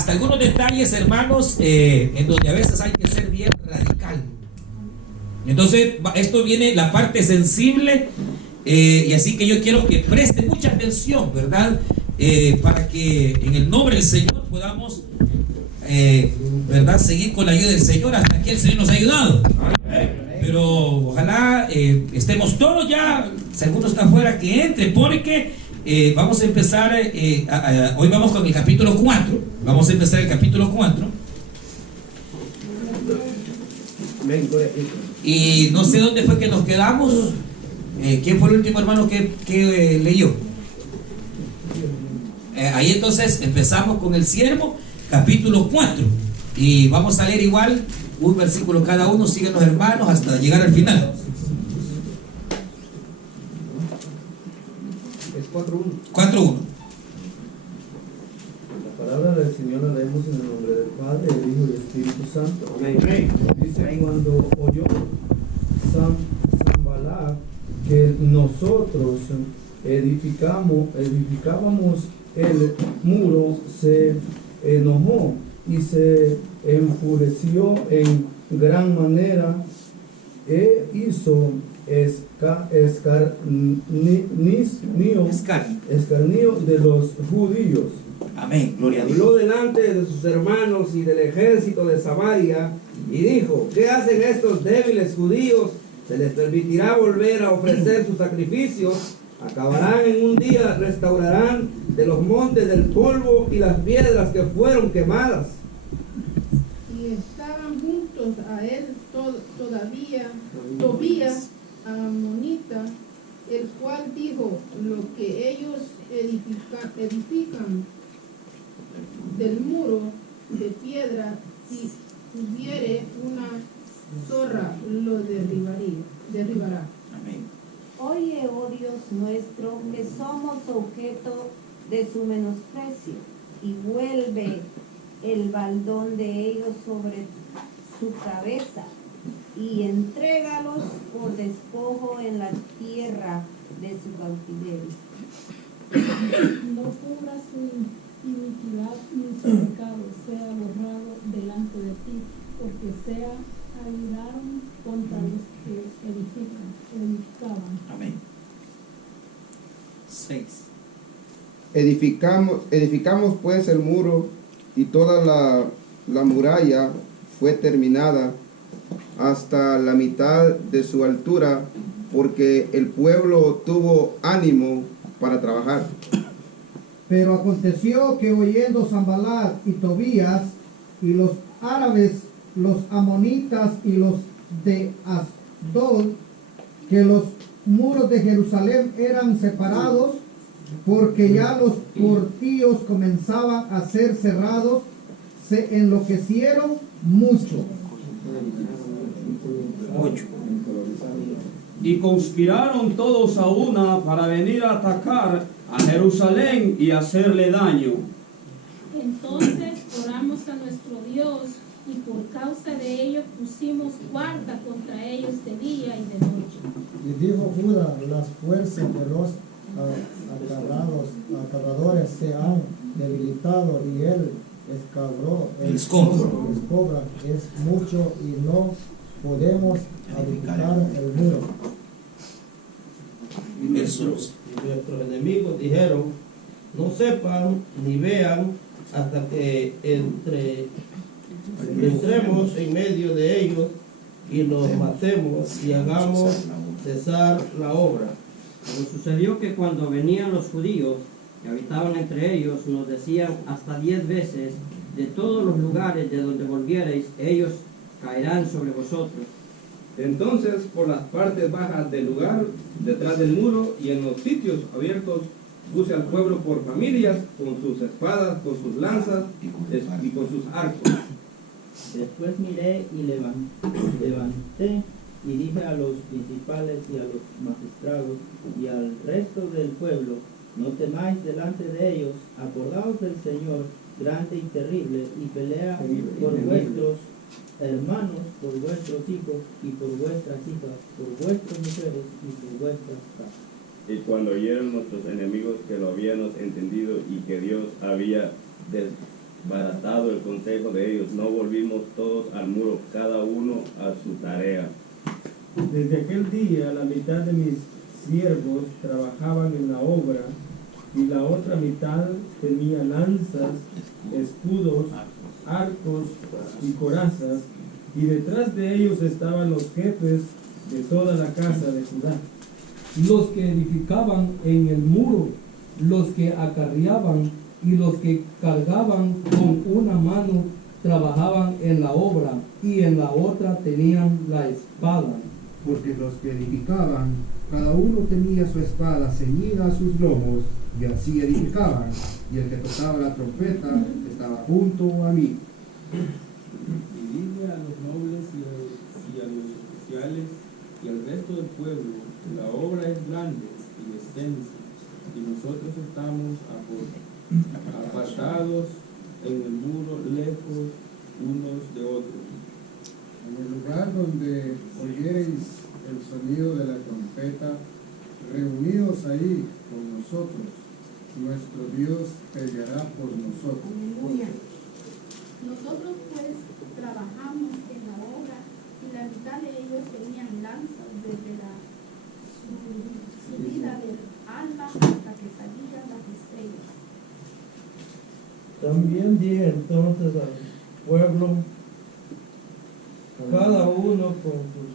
hasta algunos detalles, hermanos, en donde a veces hay que ser bien radical. Entonces, esto viene la parte sensible, y así que yo quiero que preste mucha atención, ¿verdad? Para que en el nombre del Señor podamos, ¿verdad?, seguir con la ayuda del Señor hasta aquí el Señor nos ha ayudado. Pero ojalá estemos todos ya, si alguno está afuera, que entre, porque vamos a empezar, hoy vamos con el capítulo 4, vamos a empezar el capítulo 4. Y no sé dónde fue que nos quedamos. ¿Quién fue el último hermano que leyó? Ahí entonces empezamos con el siervo, capítulo 4. Y vamos a leer igual un versículo cada uno, siguen los hermanos hasta llegar al final. Es 4.1. 4.1. La palabra del Señor la leemos en el nombre del Padre, del Hijo y del Espíritu Santo. Amén. Dice: cuando oyó Sanballat que nosotros edificábamos el muro, se enojó y se enfureció en gran manera e hizo escarnio de los judíos. Amén, gloria a Dios. Habló delante de sus hermanos y del ejército de Samaria y dijo: ¿qué hacen estos débiles judíos? ¿Se les permitirá volver a ofrecer sus sacrificios? Acabarán en un día, restaurarán de los montes del polvo y las piedras que fueron quemadas. Y estaban juntos a él Tobías, amonita, el cual dijo: lo que ellos edifican del muro de piedra, si hubiere una zorra, lo derribará. Amén. Oye, oh Dios nuestro, que somos objeto de su menosprecio, y vuelve el baldón de ellos sobre su cabeza, y entrégalos por despojo en la tierra de su cautiverio. No cubra su iniquidad ni su pecado sea borrado delante de ti, porque se ayudaron contra los que edificaban. Amén. 6. Edificamos pues el muro, y toda la muralla fue terminada hasta la mitad de su altura, porque el pueblo tuvo ánimo para trabajar. Pero aconteció que oyendo Sanballat y Tobías y los árabes, los amonitas y los de Asdod, que los muros de Jerusalén eran separados, porque ya los portillos comenzaban a ser cerrados, se enloquecieron mucho. 8. Y conspiraron todos a una para venir a atacar a Jerusalén y hacerle daño. Entonces oramos a nuestro Dios, y por causa de ello pusimos guarda contra ellos de día y de noche. Y dijo Judá: las fuerzas de los acabadores se han debilitado, y el escombro es mucho, y no podemos edificar el muro. Y nuestros enemigos dijeron: no sepan ni vean hasta que entremos en medio de ellos y los matemos y hagamos cesar la obra. Pero sucedió que cuando venían los judíos que habitaban entre ellos, nos decían hasta 10 veces: de todos los lugares de donde volviereis, ellos caerán sobre vosotros. Entonces, por las partes bajas del lugar, detrás del muro y en los sitios abiertos, puse al pueblo por familias, con sus espadas, con sus lanzas y con sus arcos. Después miré y levanté y dije a los principales y a los magistrados y al resto del pueblo: no temáis delante de ellos, acordaos del Señor grande y terrible, y pelea por vuestros hermanos, por vuestros hijos y por vuestras hijas, por vuestras mujeres y por vuestras casas. Y cuando oyeron nuestros enemigos que lo habíamos entendido y que Dios había desbaratado el consejo de ellos, no volvimos todos al muro, cada uno a su tarea. Desde aquel día la mitad de mis siervos trabajaban en la obra y la otra mitad tenía lanzas, escudos, arcos y corazas, y detrás de ellos estaban los jefes de toda la casa de Judá. Los que edificaban en el muro, los que acarreaban y los que cargaban con una mano trabajaban en la obra y en la otra tenían la espada. Porque los que edificaban, cada uno tenía su espada ceñida a sus lomos, y así edificaban, y el que tocaba la trompeta estaba junto a mí. Y dije a los nobles y a los oficiales y al resto del pueblo, la obra es grande y extensa, y nosotros estamos apartados en el muro, lejos unos de otros. En el lugar donde oyereis el sonido de la trompeta, reunidos ahí con nosotros, nuestro Dios peleará por nosotros. Aleluya. Nosotros pues trabajamos en la obra y la mitad de ellos tenían lanzas desde la subida del alba hasta que salían las estrellas. También dije entonces al pueblo, cada uno con sus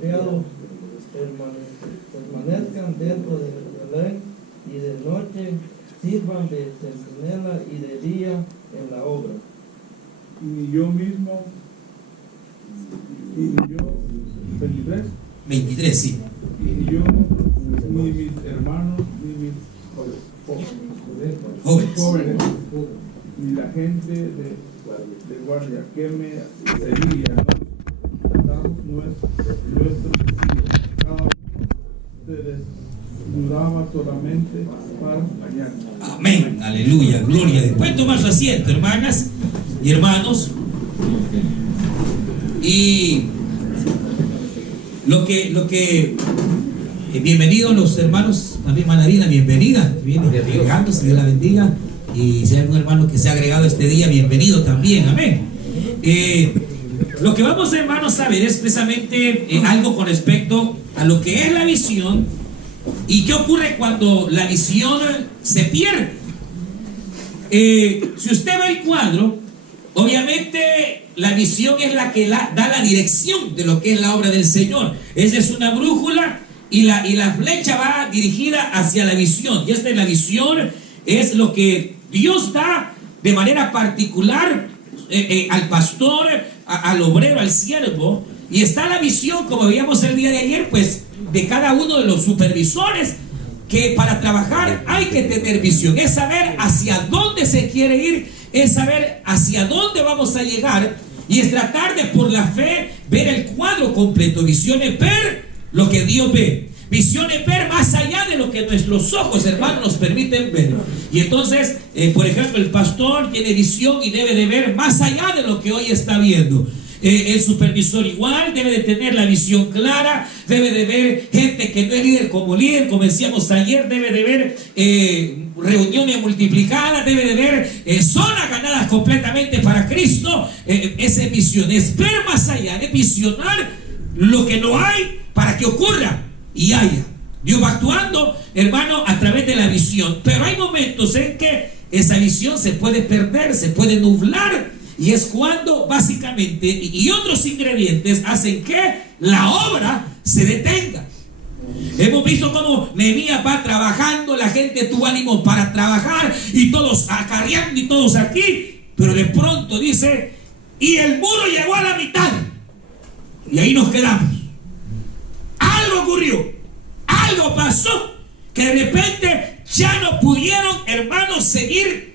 criados permanezcan dentro de Jerusalén, y de noche sirvan de centinela y de día en la obra. Y yo mismo, y yo, 23, sí. Y yo, ni mis hermanos, ni mis jóvenes, ni la gente de guardia que me seguía, damos nuestro vestido. Cada uno se desnudaba solamente para bañarse. Amén, aleluya, gloria. Después tomar su asiento, hermanas y hermanos. Y lo que bienvenidos los hermanos, también Manarina, bienvenida, viene agregándose, Dios la bendiga. Y si hay algún hermano que se ha agregado este día, bienvenido también, amén. Lo que vamos, hermanos, a ver es precisamente algo con respecto a lo que es la visión y qué ocurre cuando la visión se pierde. Si usted ve el cuadro, obviamente la visión es la que da la dirección de lo que es la obra del Señor. Esa es una brújula y la flecha va dirigida hacia la visión. Y esta es la visión, es lo que Dios da de manera particular al pastor, al obrero, al siervo. Y está la visión, como veíamos el día de ayer, pues de cada uno de los supervisores, que para trabajar hay que tener visión. Es saber hacia dónde se quiere ir, es saber hacia dónde vamos a llegar, y es tratar de por la fe ver el cuadro completo. Visión es ver lo que Dios ve. Visión es ver más allá de lo que nuestros ojos, hermanos, nos permiten ver. Y entonces, por ejemplo, el pastor tiene visión y debe de ver más allá de lo que hoy está viendo. El supervisor igual debe de tener la visión clara, debe de ver gente que no es líder, como decíamos ayer, debe de ver reuniones multiplicadas, debe de ver zonas ganadas completamente para Cristo. Esa es visión, es ver más allá, es visionar lo que no hay para que ocurra y haya. Dios va actuando, hermano, a través de la visión, pero hay momentos en que esa visión se puede perder, se puede nublar. Y es cuando básicamente y otros ingredientes hacen que la obra se detenga. Hemos visto cómo Nehemías va trabajando, la gente tuvo ánimo para trabajar y todos acarreando y todos aquí, pero de pronto dice, y el muro llegó a la mitad y ahí nos quedamos. Algo ocurrió, algo pasó, que de repente ya no pudieron, hermanos, seguir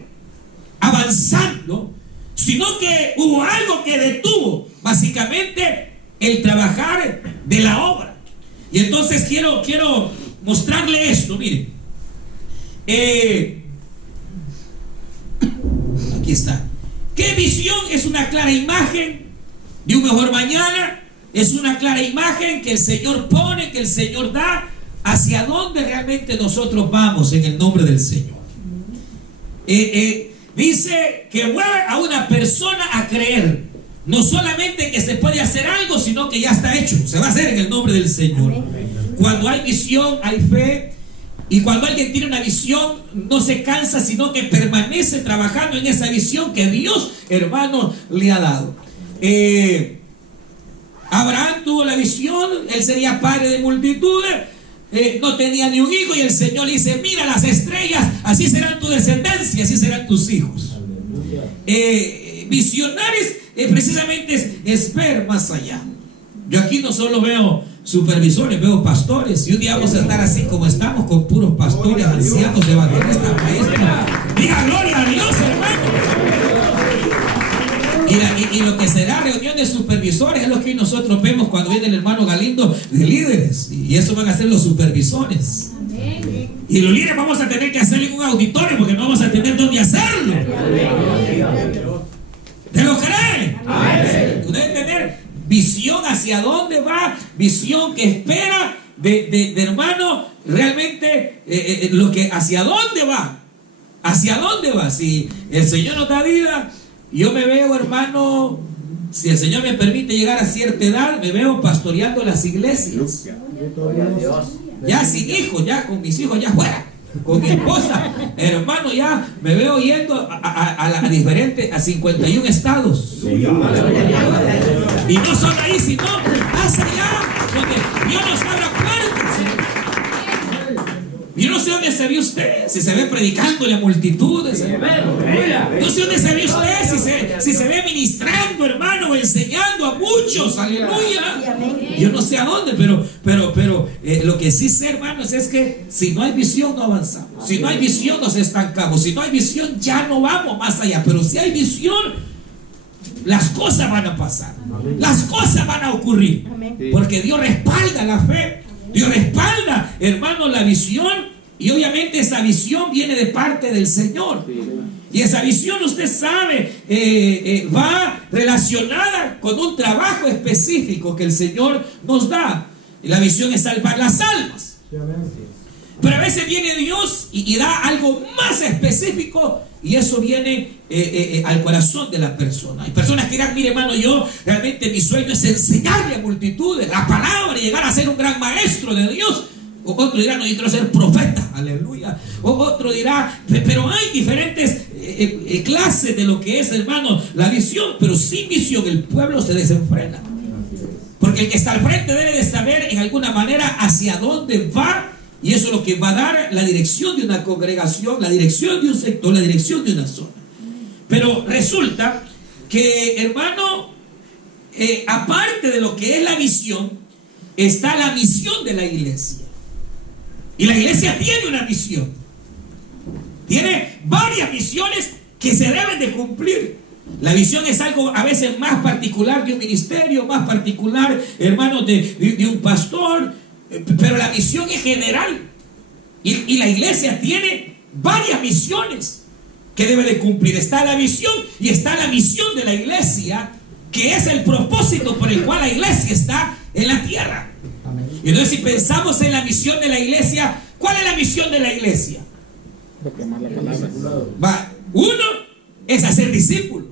avanzando, sino que hubo algo que detuvo básicamente el trabajar de la obra. Y entonces quiero mostrarle esto, miren. Aquí está. ¿Qué visión? Es una clara imagen de un mejor mañana. Es una clara imagen que el Señor pone, que el Señor da, hacia dónde realmente nosotros vamos en el nombre del Señor. dice que mueve a una persona a creer. No solamente que se puede hacer algo, sino que ya está hecho. Se va a hacer en el nombre del Señor. Cuando hay visión, hay fe. Y cuando alguien tiene una visión, no se cansa, sino que permanece trabajando en esa visión que Dios, hermano, le ha dado. Abraham tuvo la visión, él sería padre de multitudes, no tenía ni un hijo, y el Señor le dice: mira las estrellas, así serán tu descendencia, así serán tus hijos. Visionarios precisamente es ver más allá. Yo aquí no solo veo supervisores, veo pastores, y un día vamos a estar así como estamos, con puros pastores, ancianos, evangelistas, maestros. Diga gloria a Dios, hermano. Y lo que será reunión de supervisores es lo que hoy nosotros vemos cuando viene el hermano Galindo de líderes, y eso van a ser los supervisores. Y los líderes vamos a tener que hacerlo en un auditorio, porque no vamos a tener dónde hacerlo. ¿Te lo creen? Deben tener visión hacia dónde va, visión que espera de hermano, realmente lo que hacia dónde va. ¿Hacia dónde va? Si el Señor nos da vida, yo me veo, hermano, si el Señor me permite llegar a cierta edad, me veo pastoreando las iglesias. Ya sin hijos, ya con mis hijos ya fuera, con mi esposa, hermano, ya me veo yendo a diferentes, a 51 estados. Y no solo ahí, sino hacia allá, donde Dios nos abra puertas. Yo no sé dónde se ve usted, si se ve predicándole a multitudes, hermano. No sé dónde se ve usted, si se ve ministrando, hermano, o enseñando a muchos, aleluya. Yo no sé a dónde, pero lo que sí sé, hermanos, es que si no hay visión no avanzamos. Si no hay visión nos estancamos. Si no hay visión ya no vamos más allá. Pero si hay visión, las cosas van a pasar. Las cosas van a ocurrir. Porque Dios respalda la fe. Dios respalda, hermano, la visión, y obviamente esa visión viene de parte del Señor. Y esa visión, usted sabe, va relacionada con un trabajo específico que el Señor nos da. Y la visión es salvar las almas. Pero a veces viene Dios y da algo más específico, y eso viene al corazón de la persona. Hay personas que dirán: mire, hermano, yo realmente mi sueño es enseñarle a multitudes la palabra y llegar a ser un gran maestro de Dios. O otro dirá: no, yo quiero ser profeta, aleluya. O otro dirá: pero hay diferentes clases de lo que es, hermano, la visión. Pero sin visión el pueblo se desenfrena. Porque el que está al frente debe de saber en alguna manera hacia dónde va. Y eso es lo que va a dar la dirección de una congregación, la dirección de un sector, la dirección de una zona. Pero resulta que, hermano, aparte de lo que es la visión, está la misión de la iglesia. Y la iglesia tiene una misión. Tiene varias misiones que se deben de cumplir. La visión es algo a veces más particular de un ministerio, más particular, hermano, de un pastor. Pero la misión es general, y la iglesia tiene varias misiones que debe de cumplir. Está la visión y está la misión de la iglesia, que es el propósito por el cual la iglesia está en la tierra. Y entonces, si pensamos en la misión de la iglesia, ¿cuál es la misión de la iglesia? Proclamar la palabra. Uno es hacer discípulos.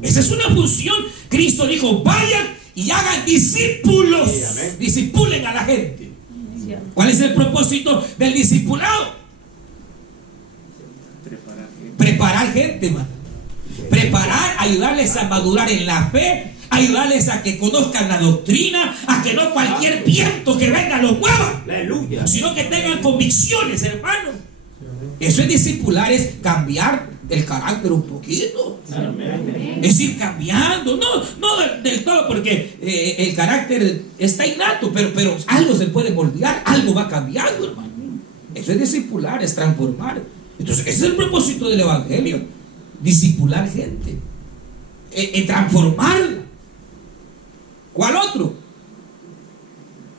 Esa es una función. Cristo dijo: vayan y hagan discípulos. Discipulen a la gente. ¿Cuál es el propósito del discipulado? Preparar gente, man. Preparar, ayudarles a madurar en la fe, ayudarles a que conozcan la doctrina, a que no cualquier viento que venga los mueva, sino que tengan convicciones, hermano. Eso es discipular, es cambiar el carácter un poquito. Es ir cambiando, no del todo, porque el carácter está innato, pero algo se puede moldear, algo va cambiando, hermano. Eso es discipular, es transformar. Entonces, ese es el propósito del evangelio: discipular gente, transformarla. ¿Cuál otro?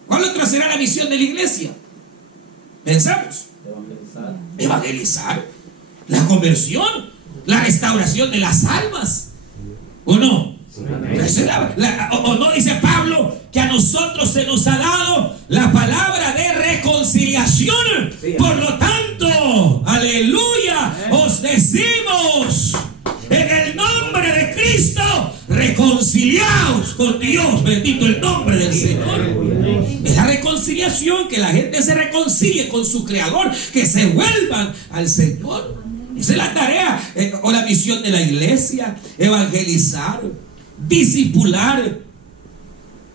¿Cuál otra será la misión de la iglesia? Pensamos. Evangelizar, la conversión, la restauración de las almas, ¿o no? ¿O no dice Pablo que a nosotros se nos ha dado la palabra de reconciliación? Por lo tanto, aleluya, os decimos en el nombre de Cristo, reconciliaos con Dios, bendito el nombre del Señor. Es la reconciliación, que la gente se reconcilie con su Creador, que se vuelvan al Señor. Esa es la tarea o la misión de la iglesia: evangelizar, discipular.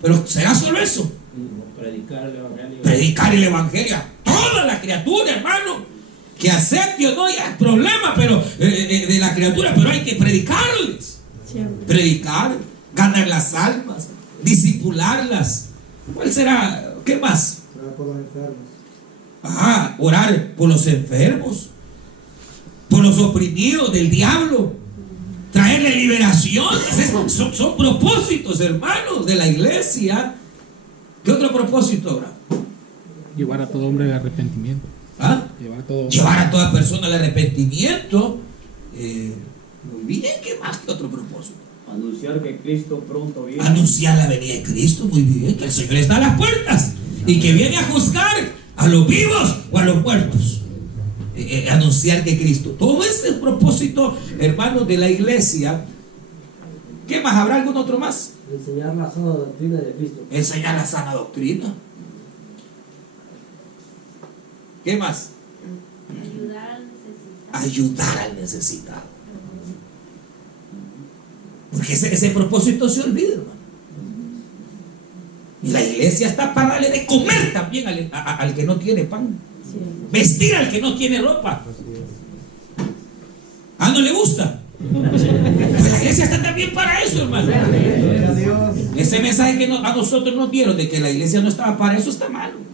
Pero ¿será solo eso? Predicar el evangelio. Predicar el evangelio a toda la criatura, hermano. Que acepte o no, ya es problema de la criatura, pero hay que predicarles. Predicar, ganar las almas, discipularlas. ¿Cuál será? ¿Qué más? Orar por los enfermos. Ajá, orar por los enfermos, por los oprimidos del diablo, traerle liberación. Son propósitos, hermanos, de la iglesia. ¿Qué otro propósito habrá? Llevar a todo hombre al arrepentimiento. ¿Ah? Llevar a toda persona al arrepentimiento. Muy bien, ¿qué más? ¿Qué otro propósito? Anunciar que Cristo pronto viene. Anunciar la venida de Cristo, muy bien, que el Señor está a las puertas y que viene a juzgar a los vivos o a los muertos. Anunciar que Cristo. Todo ese es el propósito, hermanos, de la iglesia. ¿Qué más? ¿Habrá algún otro más? Enseñar la sana doctrina de Cristo. Enseñar la sana doctrina. ¿Qué más? Ayudar al necesitado. Porque ese propósito se olvida, hermano. Y la iglesia está para darle de comer también al que no tiene pan. Vestir al que no tiene ropa. ¿Ah, no le gusta? Pues la iglesia está también para eso, hermano. Ese mensaje que a nosotros nos dieron de que la iglesia no estaba para eso está malo.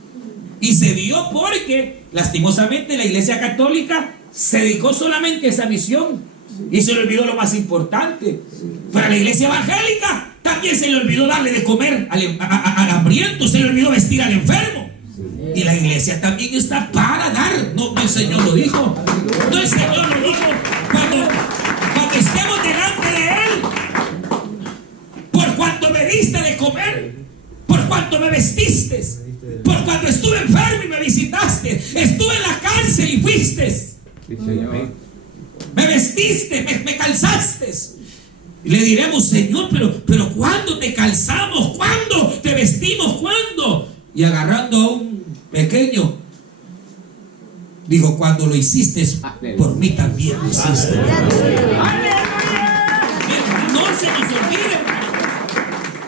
Y se dio porque, lastimosamente, la iglesia católica se dedicó solamente a esa misión y se le olvidó lo más importante. Para la iglesia evangélica también se le olvidó darle de comer al hambriento, se le olvidó vestir al enfermo. Y la iglesia también está para dar. No, el Señor lo dijo. No, el Señor lo dijo. Cuando estemos delante de Él, por cuanto me diste de comer, por cuanto me vestiste, por cuando estuve enfermo y me visitaste, estuve en la cárcel y fuiste, Sí, Señor. me vestiste, me calzaste. Y le diremos: Señor, pero ¿cuándo te calzamos? ¿Cuándo te vestimos? ¿Cuándo? Y agarrando a un pequeño, dijo: cuando lo hiciste por mí también lo hiciste. No se nos olvide, hermano.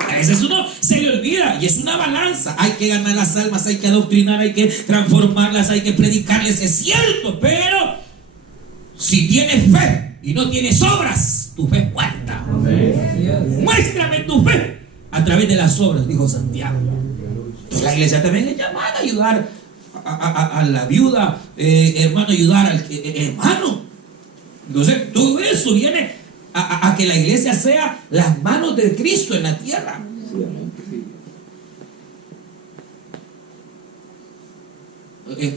A veces uno se le olvida y es una balanza. Hay que ganar las almas, hay que adoctrinar, hay que transformarlas, hay que predicarles, es cierto. Pero si tienes fe y no tienes obras, tu fe es muerta. Muéstrame tu fe a través de las obras, dijo Santiago. Entonces la iglesia también es llamada a ayudar a la viuda, hermano, ayudar al hermano. Entonces todo eso viene a que la iglesia sea las manos de Cristo en la tierra.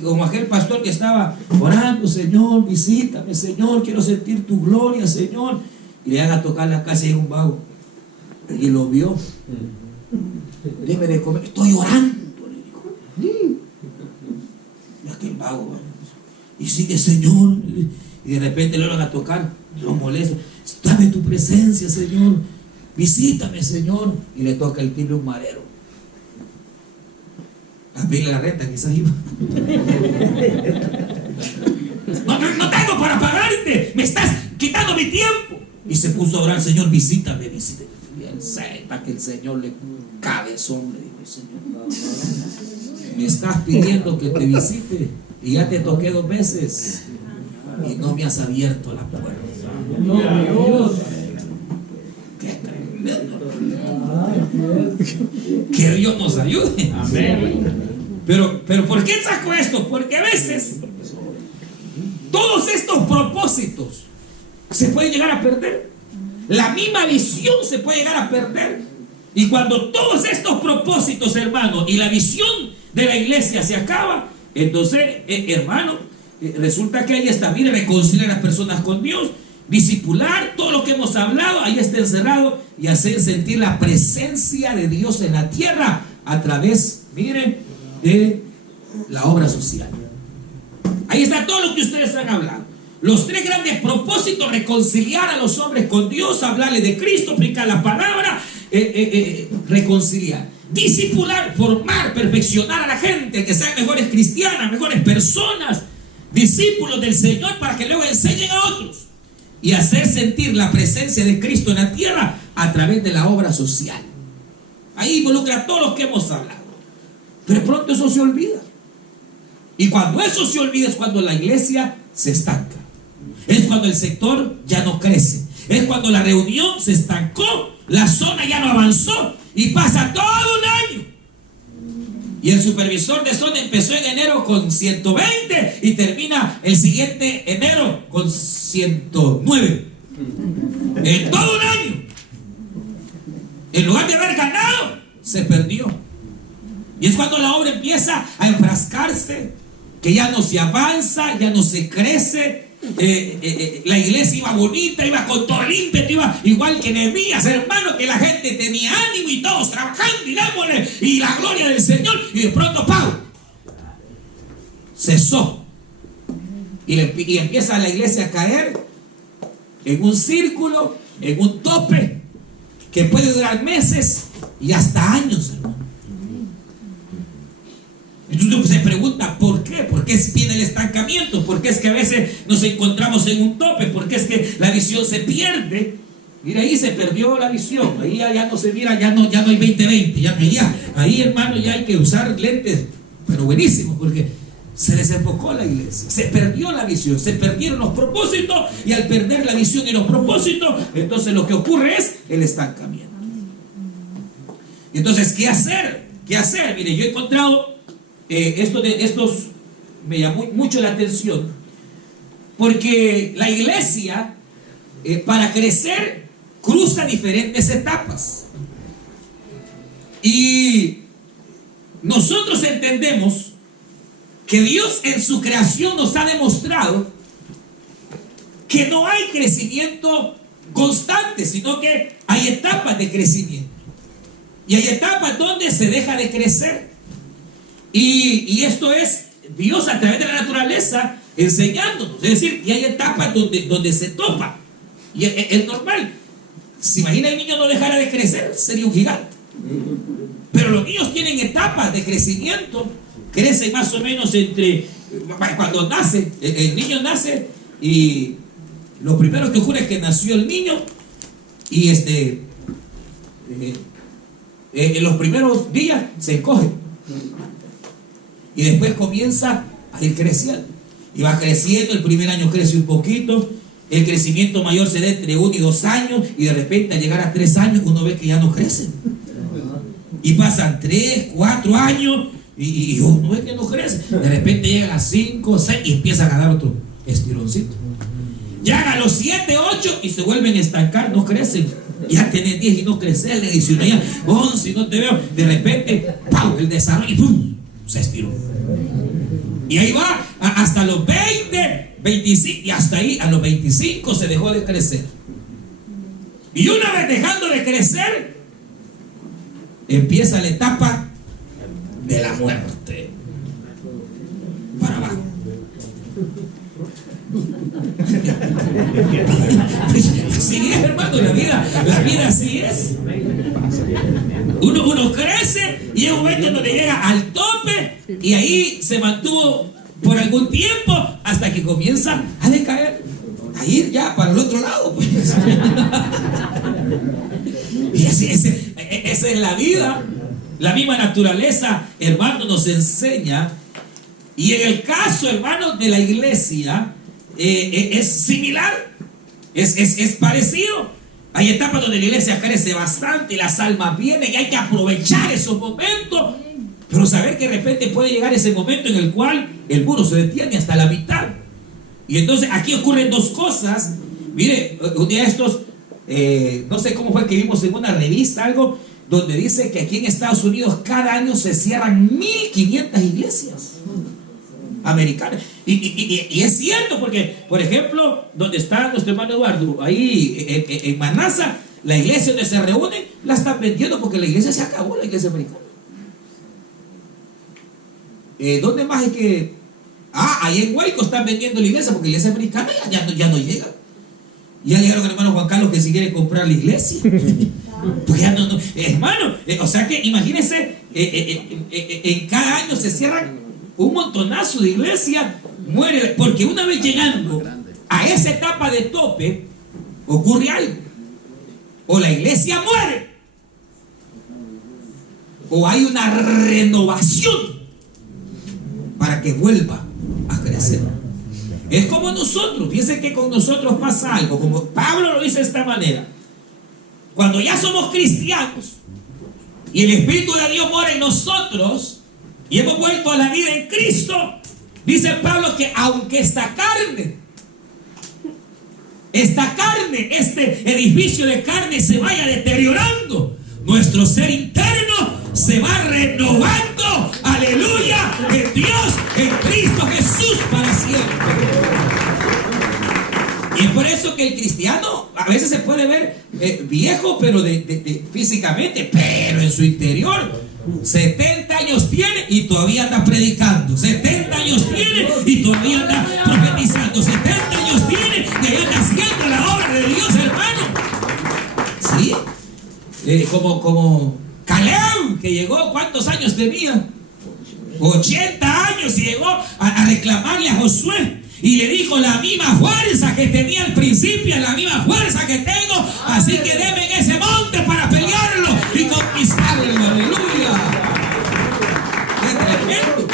Como aquel pastor que estaba orando: Señor, visítame, Señor, quiero sentir tu gloria, Señor. Y le haga tocar la casa y un vago. Y lo vio. Deme de comer, estoy orando, le dijo. Y aquel vago, y sigue: Señor. Y de repente le van a tocar, lo molesta: dame tu presencia, Señor, visítame, Señor. Y le toca el timbre un marero. A pedirle la renta, quizás iba. No tengo para pagarte, me estás quitando mi tiempo. Y se puso a orar: Señor, visítame, visítame. Y él sepa que el Señor le cabezón, le dijo el Señor: me estás pidiendo que te visite y ya te toqué 2 veces y no me has abierto la puerta. No, Dios. Qué tremendo. Que Dios nos ayude. Amén. Pero ¿por qué saco esto? Porque a veces todos estos propósitos se pueden llegar a perder. La misma visión se puede llegar a perder. Y cuando todos estos propósitos, hermano, y la visión de la iglesia se acaba, entonces, hermano, resulta que ahí está: mire, reconciliar a las personas con Dios, discipular, todo lo que hemos hablado, ahí está encerrado, y hacer sentir la presencia de Dios en la tierra a través, miren, de la obra social. Ahí está todo lo que ustedes han hablado. los tres grandes propósitos: reconciliar a los hombres con Dios, hablarles de Cristo, aplicar la palabra, reconciliar, discipular, formar, perfeccionar a la gente, que sean mejores cristianas, mejores personas, discípulos del Señor, para que luego enseñen a otros, y hacer sentir la presencia de Cristo en la tierra a través de la obra social. Ahí involucra a todos los que hemos hablado. Pero pronto eso se olvida. Y cuando eso se olvida es cuando la iglesia se estanca. Es cuando el sector ya no crece. Es cuando la reunión se estancó, la zona ya no avanzó y pasa todo un año. Y el supervisor de zona empezó en enero con 120 y termina el siguiente enero con 109. En todo un año. En lugar de haber ganado, se perdió. Y es cuando la obra empieza a enfrascarse, que ya no se avanza, ya no se crece. La iglesia iba bonita, iba con todo el ímpetu, iba igual que Nehemías, hermano, que la gente tenía ánimo y todos trabajando y démosle, y la gloria del Señor. Y de pronto, ¡pau!, cesó. Y empieza la iglesia a caer en un círculo, en un tope que puede durar meses y hasta años, hermano. Entonces se pregunta, ¿por qué? ¿Por qué viene el estancamiento? ¿Por qué es que a veces nos encontramos en un tope? ¿Por qué es que la visión se pierde? Mira, ahí se perdió la visión. Ahí ya no se mira, ya no hay 2020. Ahí, hermano, ya hay que usar lentes, pero buenísimos, porque se desenfocó la iglesia. Se perdió la visión, se perdieron los propósitos, y al perder la visión y los propósitos, entonces lo que ocurre es el estancamiento. Entonces, ¿qué hacer? ¿Qué hacer? Mire, yo he encontrado estos me llamó mucho la atención, porque la iglesia, para crecer, cruza diferentes etapas. Y nosotros entendemos que Dios en su creación nos ha demostrado que no hay crecimiento constante, sino que hay etapas de crecimiento. Y hay etapas donde se deja de crecer. Y esto es Dios a través de la naturaleza enseñándonos. Es decir, que hay etapas donde se topa. Y es normal. ¿Se imagina el niño no dejara de crecer? Sería un gigante. Pero los niños tienen etapas de crecimiento. Crecen más o menos cuando nace, el niño nace, y lo primero que ocurre es que nació el niño, y en los primeros días se encoge. Y después comienza a ir creciendo. Y va creciendo, el primer año crece un poquito, el crecimiento mayor se da entre 1 y 2 años, y de repente al llegar a 3 años uno ve que ya no crecen. Y pasan 3, 4 años y uno ve que no crece. De repente llegan a 5, 6 y empiezan a dar otro estironcito. Llegan a los 7, 8 y se vuelven a estancar, no crecen. Ya tenés 10 y no creces, le dice uno, ya 11 y no te veo. De repente, ¡pau!, el desarrollo y ¡pum!, se estiró. Y ahí va hasta los 20, 25, y hasta ahí a los 25 se dejó de crecer. Y una vez dejando de crecer, empieza la etapa de la muerte. Para abajo. Así es, hermano, la vida así es. Uno crece y hay un momento en donde llega al tope, y ahí se mantuvo por algún tiempo hasta que comienza a decaer, a ir ya para el otro lado, pues. Y así, esa es la vida. La misma naturaleza, hermano, nos enseña. Y en el caso, hermano, de la iglesia, es similar, es parecido. Hay etapas donde la iglesia crece bastante y las almas vienen, y hay que aprovechar esos momentos, pero saber que de repente puede llegar ese momento en el cual el muro se detiene hasta la mitad. Y entonces aquí ocurren dos cosas. Mire, un día estos, no sé cómo fue que vimos en una revista algo donde dice que aquí en Estados Unidos cada año se cierran 1.500 iglesias americanas. Y es cierto, porque, por ejemplo, donde está nuestro hermano Eduardo, ahí en Manasa, la iglesia donde se reúnen, la están vendiendo porque la iglesia se acabó, la iglesia americana. ¿Dónde más es que Ahí en Guayco están vendiendo la iglesia, porque la iglesia americana ya no llega. Ya llegaron el hermano Juan Carlos que si quiere comprar la iglesia. Porque ya no. Hermano, o sea que imagínense, en cada año se cierran un montonazo de iglesias, muere, porque una vez llegando a esa etapa de tope, ocurre algo. O la iglesia muere, o hay una renovación para que vuelva a crecer. Es como nosotros. Fíjense que con nosotros pasa algo, como Pablo lo dice de esta manera: cuando ya somos cristianos y el Espíritu de Dios mora en nosotros y hemos vuelto a la vida en Cristo, dice Pablo que aunque esta carne, este edificio de carne se vaya deteriorando, nuestro ser interno se va renovando, aleluya, en Dios, en Cristo Jesús para siempre. Y es por eso que el cristiano a veces se puede ver viejo, pero físicamente, pero en su interior 70 años tiene y todavía anda predicando, 70 años tiene y todavía anda profetizando, 70 años tiene y ahí anda haciendo la obra de Dios, hermano. ¿Sí? Como Caleb, que llegó, ¿cuántos años tenía? 80 años, y llegó a reclamarle a Josué y le dijo: la misma fuerza que tenía al principio es la misma fuerza que tengo, así que deme en ese monte para pelearlo y conquistarlo. Aleluya. ¡Qué tremendo!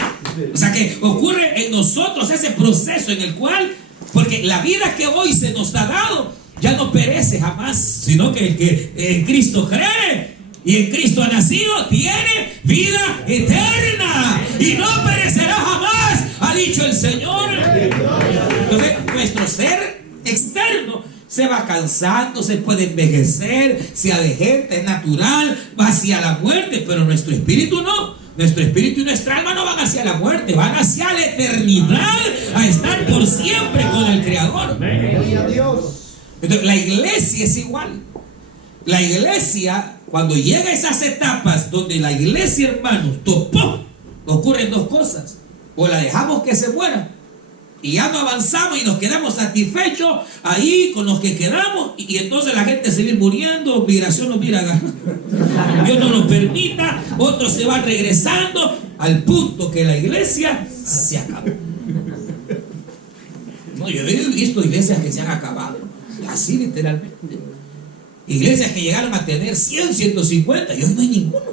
O sea que ocurre en nosotros ese proceso en el cual, porque la vida que hoy se nos ha dado ya no perece jamás, sino que el que en Cristo cree y en Cristo ha nacido tiene vida eterna y no perecerá jamás, ha dicho el Señor. Entonces nuestro ser externo se va cansando, se puede envejecer, se avejenta, es natural, va hacia la muerte, pero nuestro espíritu no. Nuestro espíritu y nuestra alma no van hacia la muerte, van hacia la eternidad, a estar por siempre con el Creador. Entonces la iglesia es igual. La iglesia, cuando llega a esas etapas donde la iglesia, hermanos, topó, ocurren dos cosas: o la dejamos que se muera y ya no avanzamos y nos quedamos satisfechos ahí con los que quedamos, y entonces la gente se va muriendo, migración nos mira agarrando, Dios no nos permita, otros se van regresando al punto que la iglesia se acabó. No, yo he visto iglesias que se han acabado, así literalmente. Iglesias que llegaron a tener 100, 150 y hoy no hay ninguno.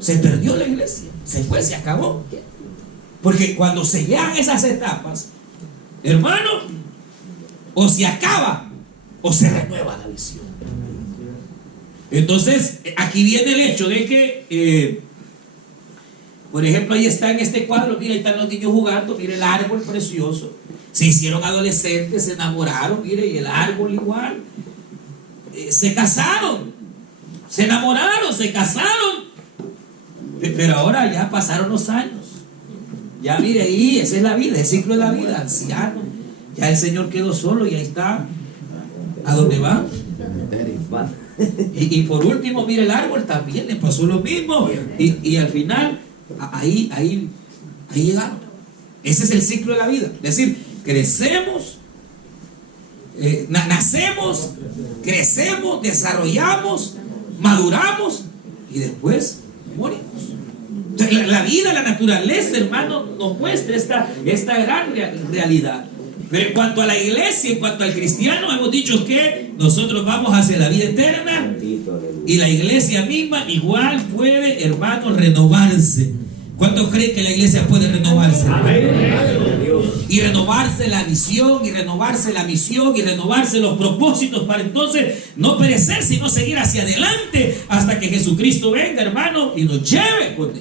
Se perdió la iglesia, se fue, se acabó. Porque cuando se llegan esas etapas, hermano, o se acaba o se renueva la visión. Entonces aquí viene el hecho de que por ejemplo, ahí está en este cuadro, mira, ahí están los niños jugando, mire el árbol precioso, se hicieron adolescentes, se enamoraron, mire, y el árbol igual. Se casaron, se enamoraron, se casaron, pero ahora ya pasaron los años. Ya mire ahí, esa es la vida, el ciclo de la vida, anciano. Ya el Señor quedó solo y ahí está. ¿A dónde va? Y por último, mire el árbol, también le pasó lo mismo. Y al final, ahí llegaron. Ese es el ciclo de la vida. Es decir, crecemos. Nacemos, crecemos, desarrollamos, maduramos y después morimos. Entonces, la vida, la naturaleza, hermano, nos muestra esta gran realidad. Pero en cuanto a la iglesia, en cuanto al cristiano, hemos dicho que nosotros vamos hacia la vida eterna y la iglesia misma igual puede, hermano, renovarse. ¿Cuántos creen que la iglesia puede renovarse? Y renovarse la visión, y renovarse la misión, y renovarse los propósitos para entonces no perecer, sino seguir hacia adelante hasta que Jesucristo venga, hermano, y nos lleve con él.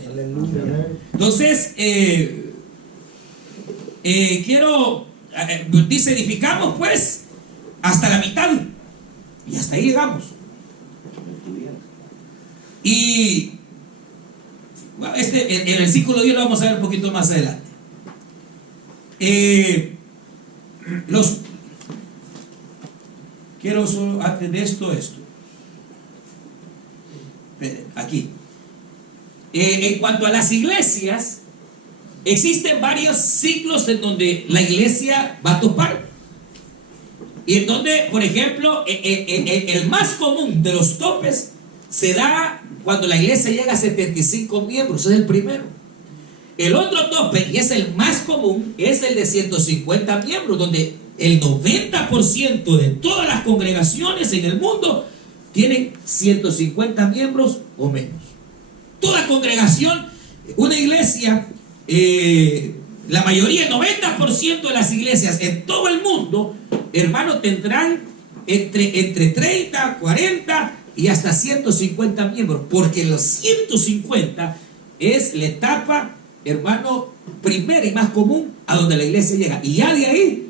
Entonces, dice, edificamos pues hasta la mitad, y hasta ahí llegamos. Y en el versículo 10 lo vamos a ver un poquito más adelante. Quiero solo antes de esto. Aquí. En cuanto a las iglesias, existen varios ciclos en donde la iglesia va a topar. Y en donde, por ejemplo, el más común de los topes se da cuando la iglesia llega a 75 miembros, es el primero. El otro tope, y es el más común, es el de 150 miembros, donde el 90% de todas las congregaciones en el mundo tienen 150 miembros o menos. Toda congregación, una iglesia, la mayoría, el 90% de las iglesias en todo el mundo, hermano, tendrán entre 30, 40 y hasta 150 miembros, porque los 150 es la etapa, hermano, primera y más común a donde la iglesia llega. Y ya de ahí,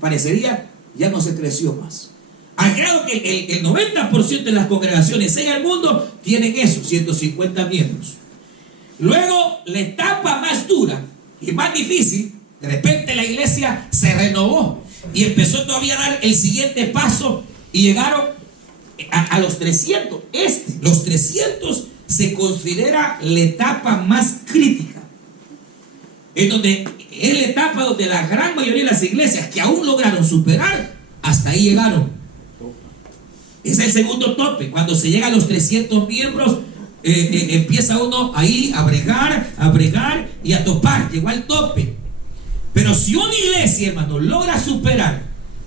parecería, ya no se creció más. Al grado que el 90% de las congregaciones en el mundo tienen eso, 150 miembros. Luego, la etapa más dura y más difícil, de repente la iglesia se renovó y empezó todavía a dar el siguiente paso y llegaron a los 300. Los 300 se considera la etapa más crítica, en donde es la etapa donde la gran mayoría de las iglesias que aún lograron superar, hasta ahí llegaron. Es el segundo tope. Cuando se llega a los 300 miembros, empieza uno ahí a bregar y a topar. Llegó al tope. Pero si una iglesia, hermano, logra superar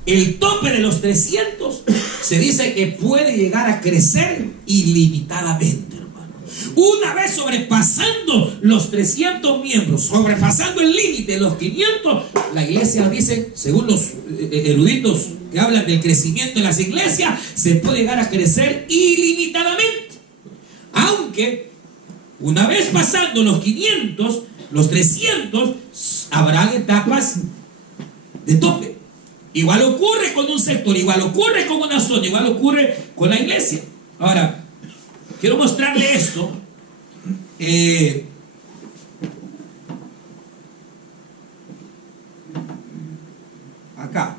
el tope de los 300, se dice que puede llegar a crecer ilimitadamente, hermano. Una vez sobrepasando los 300 miembros, sobrepasando el límite de los 500, la iglesia dice, según los eruditos que hablan del crecimiento de las iglesias, se puede llegar a crecer ilimitadamente. Aunque una vez pasando los 500, los 300, habrá etapas de tope. Igual ocurre con un sector, igual ocurre con una zona, igual ocurre con la iglesia. Ahora, quiero mostrarle esto. Acá.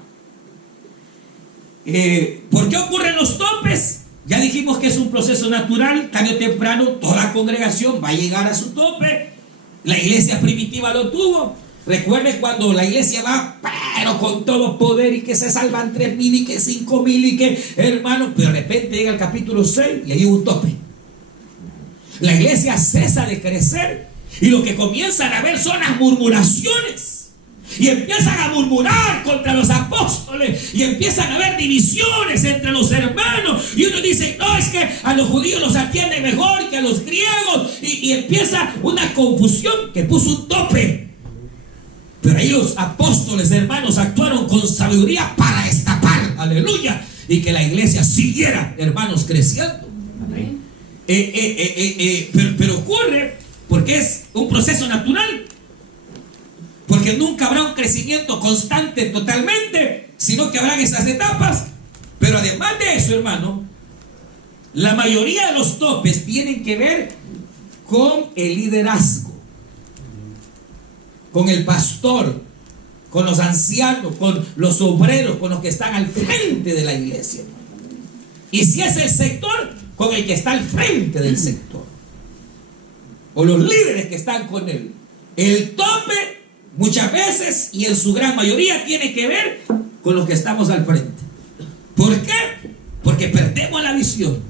¿Por qué ocurren los topes? Ya dijimos que es un proceso natural. Tarde o temprano toda congregación va a llegar a su tope. La iglesia primitiva lo tuvo. Recuerden cuando la iglesia va, pero con todo poder, y que se salvan 3,000 y que 5,000 y que, hermano, pero de repente llega el capítulo 6 y hay un tope. La iglesia cesa de crecer y lo que comienzan a ver son las murmuraciones. Y empiezan a murmurar contra los apóstoles y empiezan a haber divisiones entre los hermanos. Y uno dice, no, es que a los judíos los atienden mejor que a los griegos. Y empieza una confusión que puso un tope. Pero ahí los apóstoles, hermanos, actuaron con sabiduría para destapar, aleluya, y que la iglesia siguiera, hermanos, creciendo. Pero ocurre porque es un proceso natural. Porque nunca habrá un crecimiento constante totalmente, sino que habrán esas etapas. Pero además de eso, hermano, la mayoría de los topes tienen que ver con el liderazgo, con el pastor, con los ancianos, con los obreros, con los que están al frente de la iglesia. Y si es el sector, con el que está al frente del sector, o los líderes que están con él. El tope muchas veces y en su gran mayoría tiene que ver con los que estamos al frente. ¿Por qué? Porque perdemos la visión.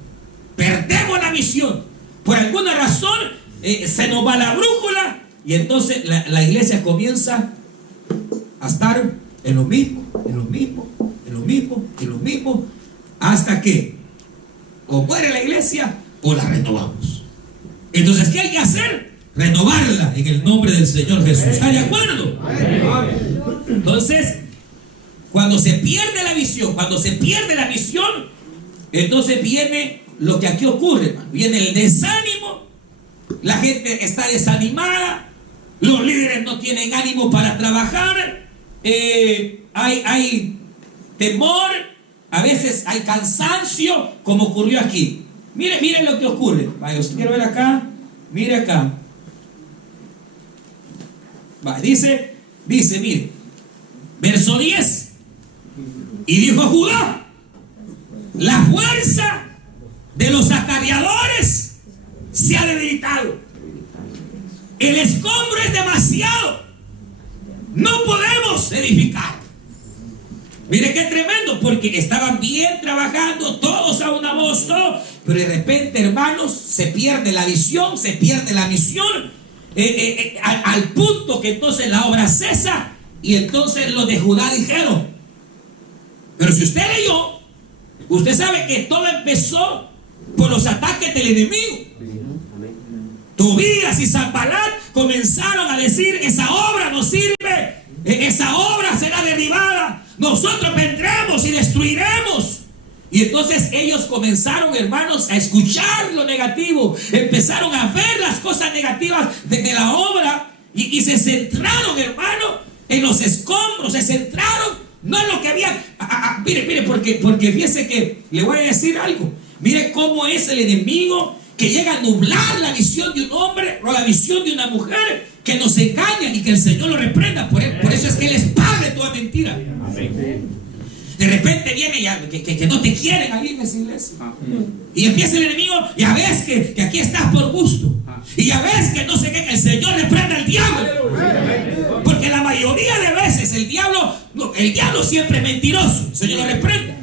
Perdemos la visión. Por alguna razón se nos va la brújula y entonces la iglesia comienza a estar en lo mismo, en lo mismo, en lo mismo, en lo mismo, hasta que o muere la iglesia o la renovamos. Entonces, ¿qué hay que hacer? Renovarla en el nombre del Señor Jesús. ¿Está de acuerdo? Entonces, cuando se pierde la visión, entonces viene lo que aquí ocurre, hermano. Viene el desánimo, la gente está desanimada, los líderes no tienen ánimo para trabajar, hay temor, a veces hay cansancio, como ocurrió aquí. Mire lo que ocurre. Vaya, usted quiere ver acá, mire acá. Dice, mire, verso 10. Y dijo Judá, la fuerza de los acarreadores se ha debilitado. El escombro es demasiado. no podemos edificar. Mire qué tremendo, porque estaban bien trabajando, todos a una voz, todo, pero de repente, hermanos, se pierde la visión, se pierde la misión, al punto que entonces la obra cesa, y entonces los de Judá dijeron, pero si usted leyó, usted sabe que todo empezó por los ataques del enemigo. Tobías y Sanbalat comenzaron a decir, esa obra no sirve, esa obra será derribada, nosotros vendremos y destruiremos. Y entonces ellos comenzaron, hermanos, a escuchar lo negativo, empezaron a ver las cosas negativas de la obra, y se centraron, hermano, en los escombros, se centraron no en lo que había. Mire, porque fíjese que le voy a decir algo. Mire cómo es el enemigo que llega a nublar la visión de un hombre o la visión de una mujer, que nos engaña, y que el Señor lo reprenda. Por eso es que Él es padre de toda mentira. De repente viene ya, que no te quieren ahí en esa iglesia. Y empieza el enemigo, ya ves que aquí estás por gusto. Y ya ves que no sé qué, el Señor reprenda al diablo. Porque la mayoría de veces el diablo siempre es mentiroso. El Señor lo reprende.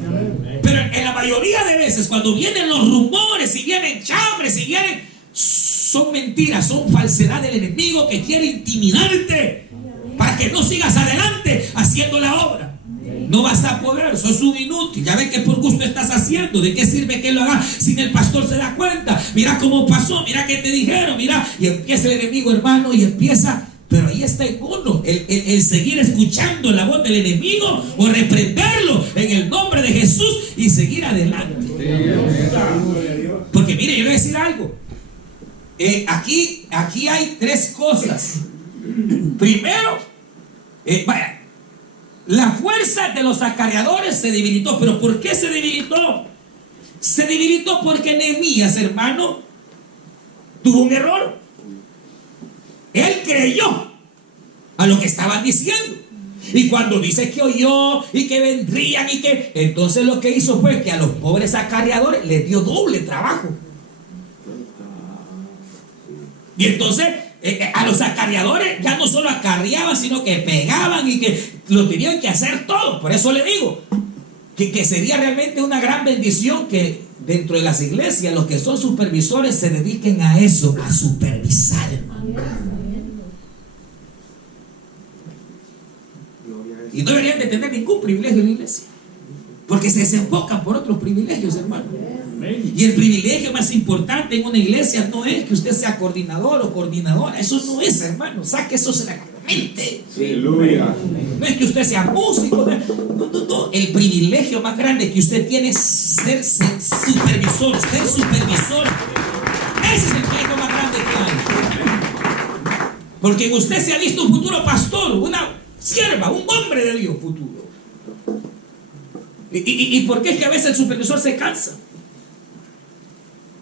Pero en la mayoría de veces, cuando vienen los rumores, y vienen chambres, y vienen, son mentiras, son falsedad del enemigo que quiere intimidarte para que no sigas adelante haciendo la obra. No vas a poder, sos un inútil. Ya ven que por gusto estás haciendo. ¿De qué sirve que lo haga si el pastor se da cuenta? Mira cómo pasó, mira qué te dijeron, mira. Y empieza el enemigo, hermano, y empieza. Pero ahí está en uno, el seguir escuchando la voz del enemigo, o reprenderlo en el nombre de Jesús y seguir adelante. Porque mire, yo le voy a decir algo. Aquí hay tres cosas. Primero, la fuerza de los acarreadores se debilitó. ¿Pero por qué se debilitó? Se debilitó porque Nehemías, hermano, tuvo un error. Él creyó a lo que estaban diciendo. Y cuando dice que oyó y que vendrían y que... Entonces lo que hizo fue que a los pobres acarreadores les dio doble trabajo. Y entonces a los acarreadores ya no solo acarreaban, sino que pegaban y que lo tenían que hacer todo. Por eso le digo que sería realmente una gran bendición que dentro de las iglesias los que son supervisores se dediquen a eso, a supervisar, hermano. Y no deberían de tener ningún privilegio en la iglesia, porque se desenfocan por otros privilegios, hermano. Y el privilegio más importante en una iglesia no es que usted sea coordinador o coordinadora. Eso no es, hermano. Saque eso de la mente. Aleluya. No es que usted sea músico. No. El privilegio más grande que usted tiene es ser supervisor. Ser supervisor. Ese es el privilegio más grande que hay. Porque en usted se ha visto un futuro pastor, una sierva, un hombre de Dios futuro. ¿Y por qué es que a veces el supervisor se cansa?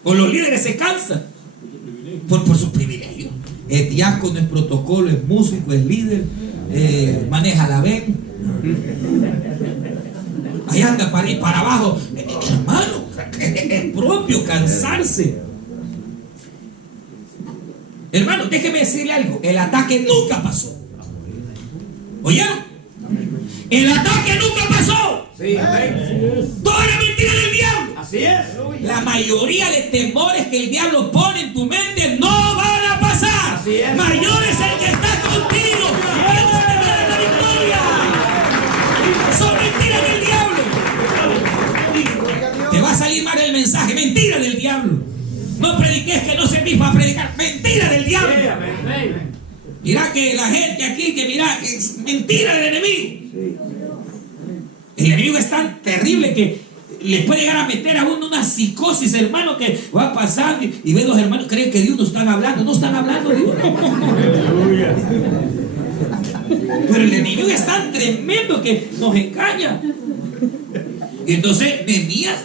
O los líderes se cansan por su privilegio. Es diácono, es protocolo, es músico, es líder, maneja la ven, ahí anda para ir para abajo. Hermano, es propio cansarse. Hermano, déjeme decirle algo. El ataque nunca pasó. ¿Oyeron? El ataque nunca pasó. Sí, amén. Todo era mentira del diablo. Así es. La mayoría de temores que el diablo pone en tu mente no van a pasar. Así es. Mayor es el que está contigo. Dios te va a dar la victoria. Son mentiras del diablo. Te va a salir mal el mensaje. Mentira del diablo. No prediques que no servís para predicar. Mentira del diablo. Sí, amén. Mira que la gente aquí, que mira, es mentira del enemigo. El enemigo es tan terrible que le puede llegar a meter a uno una psicosis, hermano, que va pasando y ve los hermanos, creen que Dios no están hablando. No están hablando de Dios. Pero el enemigo es tan tremendo que nos engaña. Y entonces Nehemías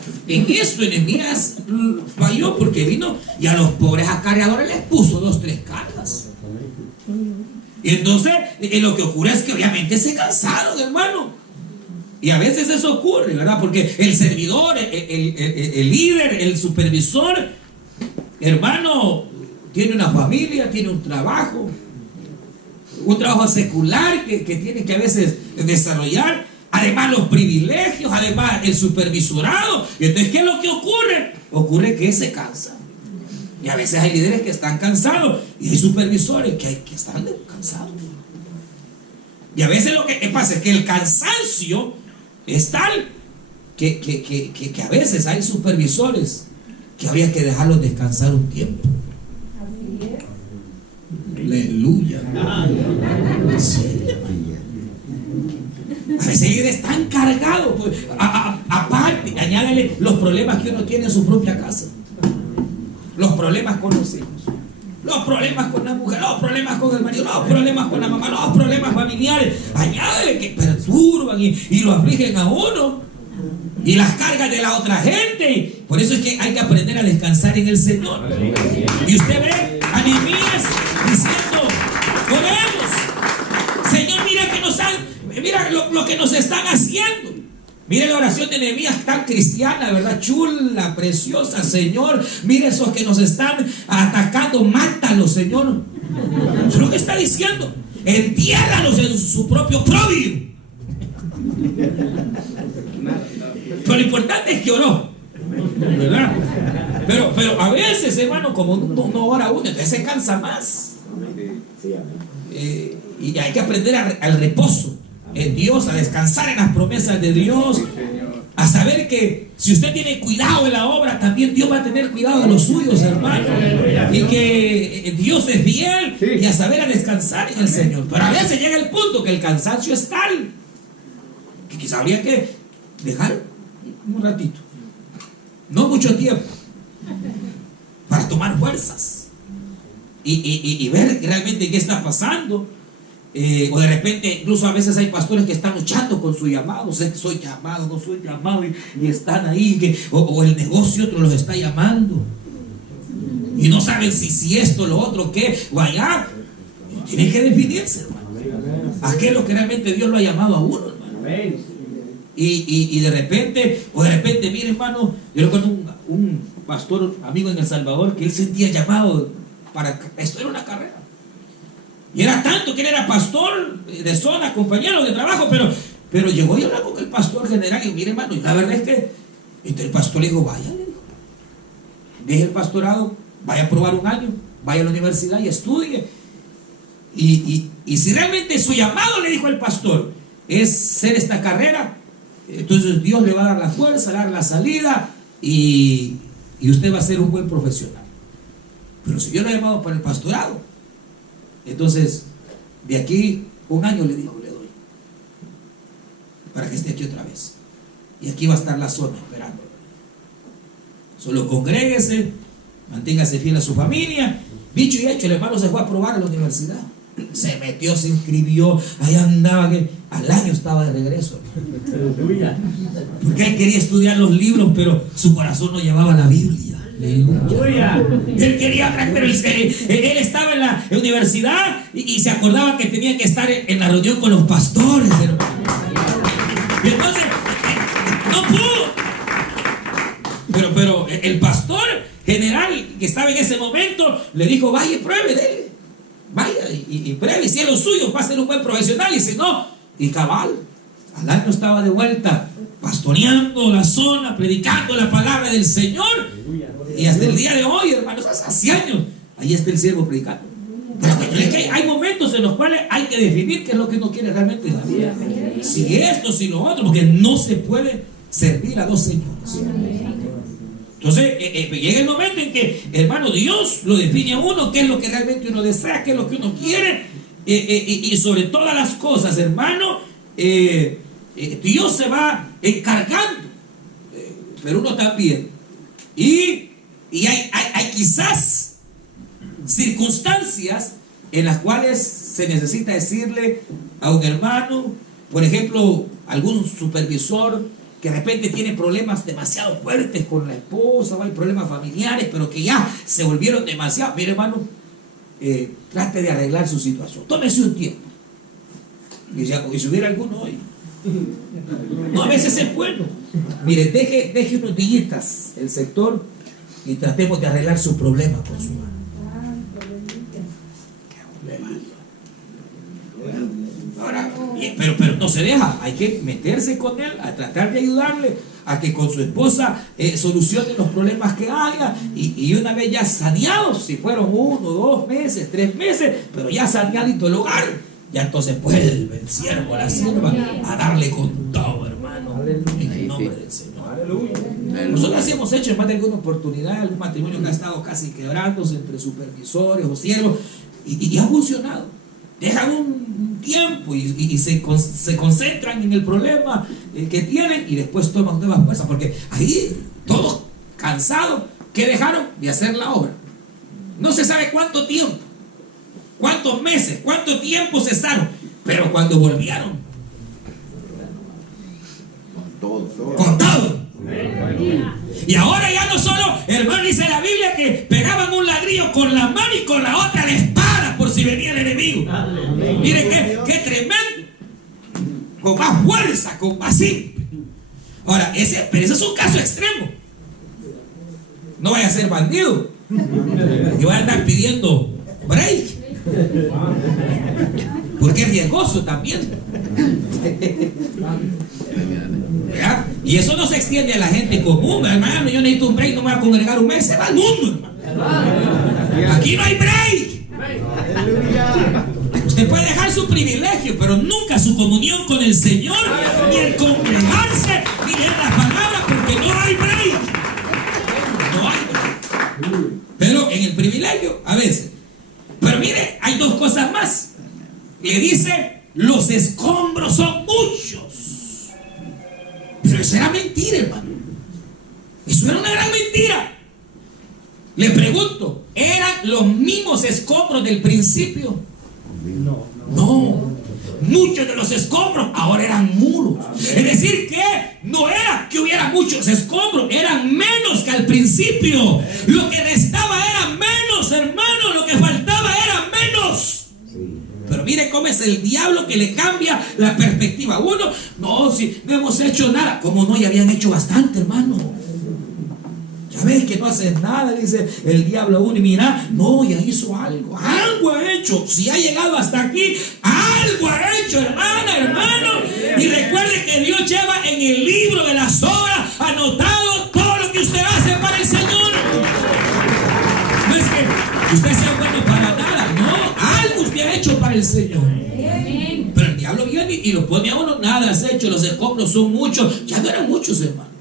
falló porque vino y a los pobres acarreadores les puso 2, 3 cargas. Y entonces lo que ocurre es que obviamente se cansaron, hermano. Y a veces eso ocurre, ¿verdad? Porque el servidor, el líder, el supervisor, hermano, tiene una familia, tiene un trabajo. un trabajo secular que tiene que a veces desarrollar, además los privilegios, además el supervisorado. Y entonces, ¿qué es lo que ocurre? Ocurre que se cansa. Y a veces hay líderes que están cansados y hay supervisores que están cansados. Y a veces lo que pasa es que el cansancio es tal que a veces hay supervisores que habría que dejarlos descansar un tiempo. Aleluya. Sí. A veces líderes están cargados. Pues, aparte, añádale los problemas que uno tiene en su propia casa. Los problemas con los hijos, los problemas con la mujer, los problemas con el marido, los problemas con la mamá, los problemas familiares. Añádele que perturban y lo afligen a uno. Y las cargas de la otra gente. Por eso es que hay que aprender a descansar en el Señor. Y usted ve a Nehemías diciendo: oremos, Señor, mira lo que nos están haciendo. Mire la oración de Nehemías, tan cristiana, ¿verdad? Chula, preciosa. Señor, mire esos que nos están atacando, mátalos, Señor. Eso es lo que está diciendo. Entiérralos en su propio propio. Pero lo importante es que oró, ¿verdad? Pero a veces, hermano, como no ora uno, entonces se cansa más. Y hay que aprender al reposo en Dios, a descansar en las promesas de Dios, a saber que si usted tiene cuidado de la obra, también Dios va a tener cuidado de los suyos, hermano, y que Dios es fiel, y a saber a descansar en el Señor. Pero a veces llega el punto que el cansancio es tal que quizá habría que dejar un ratito, no mucho tiempo, para tomar fuerzas y ver realmente qué está pasando. O de repente, incluso a veces hay pastores que están luchando con su llamado. Soy llamado, no soy llamado, y están ahí, o el negocio otro los está llamando y no saben si esto, lo otro, qué, o allá. Tienen que definirse, hermano, a qué es lo que realmente Dios lo ha llamado a uno, hermano. Y de repente, mire, hermano, yo recuerdo un pastor amigo en El Salvador que él sentía llamado para estudiar una carrera. Y era tanto que él era pastor de zona, compañero de trabajo, pero llegó y habló con el pastor general y mire, hermano, y la verdad es que el pastor le dijo: vaya, le dijo, deje el pastorado, vaya a probar un año, vaya a la universidad y estudie. Y si realmente su llamado, le dijo el pastor, es ser esta carrera, entonces Dios le va a dar la fuerza, le va a dar la salida y usted va a ser un buen profesional. Pero si yo lo he llamado para el pastorado, entonces de aquí un año, le dijo, le doy para que esté aquí otra vez, y aquí va a estar la zona esperando. Solo congréguese, manténgase fiel a su familia. Dicho y hecho, el hermano se fue a probar a la universidad, se metió, se inscribió, ahí andaba, que al año estaba de regreso, porque él quería estudiar los libros, pero su corazón no llevaba la Biblia. Él quería, pero él estaba en la universidad y se acordaba que tenía que estar en la reunión con los pastores, hermano. Y entonces no pudo. Pero el pastor general que estaba en ese momento le dijo: vaya y pruebe, dele, vaya y pruebe, si es lo suyo va a ser un buen profesional. Y si no, y cabal, al año estaba de vuelta pastoreando la zona, predicando la palabra del Señor. Y hasta el día de hoy, hermanos, hace años, ahí está el siervo predicando. Pero es que hay momentos en los cuales hay que definir qué es lo que uno quiere realmente en la vida. Si esto, si lo otro, porque no se puede servir a dos señores. Entonces, llega el momento en que, hermano, Dios lo define a uno, qué es lo que realmente uno desea, qué es lo que uno quiere, y sobre todas las cosas, hermano, Dios se va encargando, pero uno también. Y hay quizás circunstancias en las cuales se necesita decirle a un hermano, por ejemplo, algún supervisor que de repente tiene problemas demasiado fuertes con la esposa, o hay problemas familiares, pero que ya se volvieron demasiado. Mire, hermano, trate de arreglar su situación, tómese un tiempo. Y si hubiera alguno hoy, no, a veces es bueno. Mire, deje unos días el sector y tratemos de arreglar su problema con su mano. no se deja, hay que meterse con él, a tratar de ayudarle a que con su esposa solucione los problemas que haya, y una vez ya saneados, si fueron 1, 2 meses, 3 meses, pero ya saneadito el hogar, ya entonces vuelve el siervo, la sierva, a darle con todo, hermano, en el nombre del Señor. Nosotros así hemos hecho en más de alguna oportunidad, algún matrimonio que ha estado casi quebrándose entre supervisores o siervos, y ha funcionado. Dejan un tiempo y se concentran en el problema que tienen, y después toman nuevas fuerzas, porque ahí todos cansados, que dejaron de hacer la obra. No se sabe cuánto tiempo, cuántos meses, cuánto tiempo cesaron, pero cuando volvieron, con todo. Y ahora ya no solo, hermano, dice la Biblia que pegaban un ladrillo con la mano y con la otra la espada por si venía el enemigo. Miren qué tremendo, con más fuerza, con más ímpetu. Ahora, pero ese es un caso extremo. No vaya a ser bandido y vaya a andar pidiendo break, porque es riesgoso también. ¿Ya? Y eso no se extiende a la gente común, hermano. Yo necesito un break, no me voy a congregar un mes, se va al mundo, hermano. Aquí no hay break. Usted puede dejar su privilegio, pero nunca su comunión con el Señor, ni el congregarse, ni leer la palabra, porque no hay break. No hay break. Pero en el privilegio, a veces. Pero mire, hay 2 cosas más. Le dice, los escombros son muchos. Pero eso era mentira, hermano. Eso era una gran mentira. Le pregunto, ¿eran los mismos escombros del principio? No. Muchos de los escombros ahora eran muros. Es decir, que no era que hubiera muchos escombros, eran menos que al principio. Lo que restaba era menos, hermano. Lo que faltaba era menos. Pero mire cómo es el diablo que le cambia la perspectiva. Uno, no, si no hemos hecho nada. ¿Cómo no? Ya habían hecho bastante, hermano. Ya ves que no haces nada, dice el diablo a uno. Y mira, no, ya hizo algo. Algo ha hecho. Si ha llegado hasta aquí, algo ha hecho, hermano. Y recuerde que Dios lleva en el libro de las obras anotado todo lo que usted hace para el Señor. No es que usted sea bueno para nada, no. Algo usted ha hecho para el Señor. Pero el diablo viene y lo pone a uno. Nada has hecho, los escombros son muchos. Ya no eran muchos, hermano.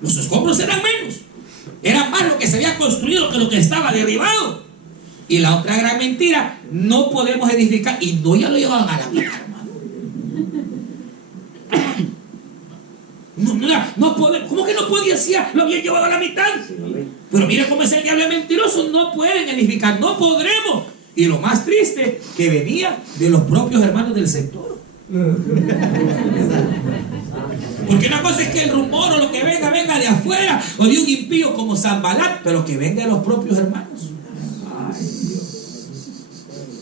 Los escombros eran menos. Era más lo que se había construido que lo que estaba derribado. Y la otra gran mentira, no podemos edificar. Y no, ya lo llevaban a la mitad, hermano. No podemos. ¿Cómo que no podía ser? Lo habían llevado a la mitad. Pero mire cómo es el diablo mentiroso. No pueden edificar, no podremos. Y lo más triste, que venía de los propios hermanos del sector. Porque una cosa es que el rumor o lo que venga de afuera, o de un impío como Sanbalat, pero que venga de los propios hermanos.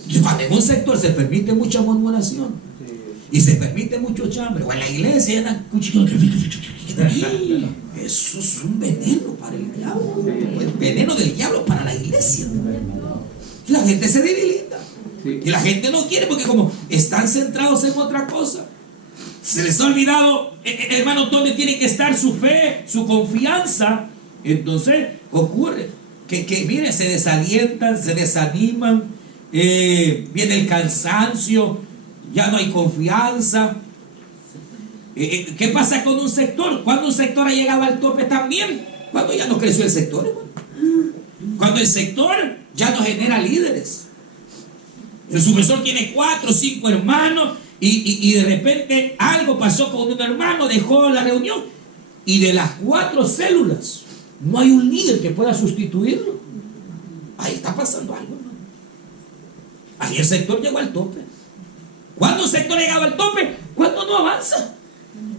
Y cuando en un sector se permite mucha murmuración y se permite mucho chambre, o en la iglesia andan cuchillos, eso es un veneno para el diablo, el veneno del diablo para la iglesia. Y la gente se debilita. Y la gente no quiere, porque como están centrados en otra cosa, se les ha olvidado, hermano, dónde tiene que estar su fe, su confianza. Entonces ocurre que mire, se desalientan, se desaniman, viene el cansancio, ya no hay confianza. ¿Qué pasa con un sector? Cuando un sector ha llegado al tope también, cuando ya no creció el sector, hermano. Cuando el sector ya no genera líderes. El sucesor tiene 4 o 5 hermanos y de repente algo pasó con un hermano, dejó la reunión, y de las 4 células no hay un líder que pueda sustituirlo. Ahí está pasando algo, hermano. Ahí el sector llegó al tope. ¿Cuándo un sector llegaba al tope? Cuando no avanza.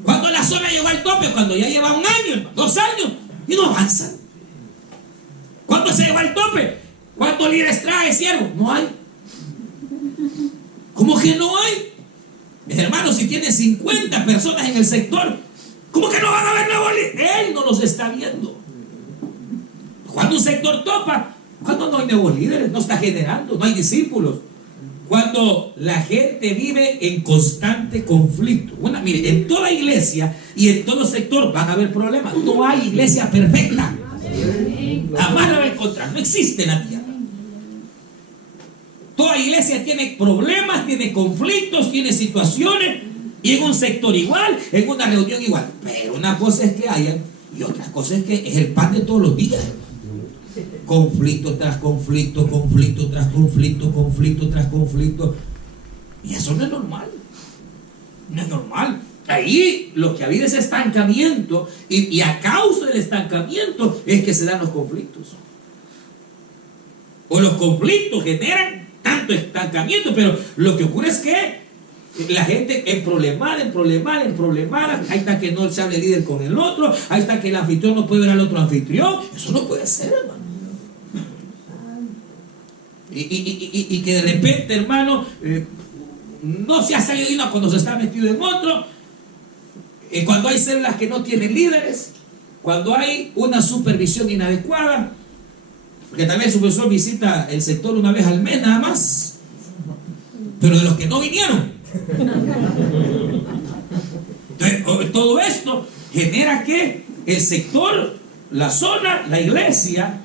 Cuando la zona llegó al tope, cuando ya lleva 1 año, 2 años y no avanza. ¿Cuándo se llegó al tope? ¿Cuántos líderes trae, siervo? No hay. ¿Cómo que no hay? Mis hermanos, si tiene 50 personas en el sector, ¿cómo que no van a haber nuevos líderes? Él no los está viendo. Cuando un sector topa, cuando no hay nuevos líderes, no está generando, no hay discípulos. Cuando la gente vive en constante conflicto. Bueno, mire, en toda iglesia y en todo sector van a haber problemas. No hay iglesia perfecta. Jamás la va a encontrar. No existe en la tierra. Toda iglesia tiene problemas, tiene conflictos, tiene situaciones. Y en un sector igual, en una reunión igual. Pero una cosa es que hayan y otra cosa es que es el pan de todos los días. Conflicto tras conflicto, conflicto tras conflicto, conflicto tras conflicto. Y eso no es normal. No es normal. Ahí lo que ha habido es estancamiento. Y a causa del estancamiento es que se dan los conflictos. O los conflictos generan tanto estancamiento. Pero lo que ocurre es que la gente en problemada. Ahí está que no se hable el líder con el otro. Ahí está que el anfitrión no puede ver al otro anfitrión. Eso no puede ser, hermano. Y que de repente, hermano, no se ha salido de uno cuando se está metido en otro. Cuando hay células que no tienen líderes. Cuando hay una supervisión inadecuada. Porque también el supervisor visita el sector una vez al mes nada más. Pero de los que no vinieron. Entonces, todo esto genera que el sector, la zona, la iglesia,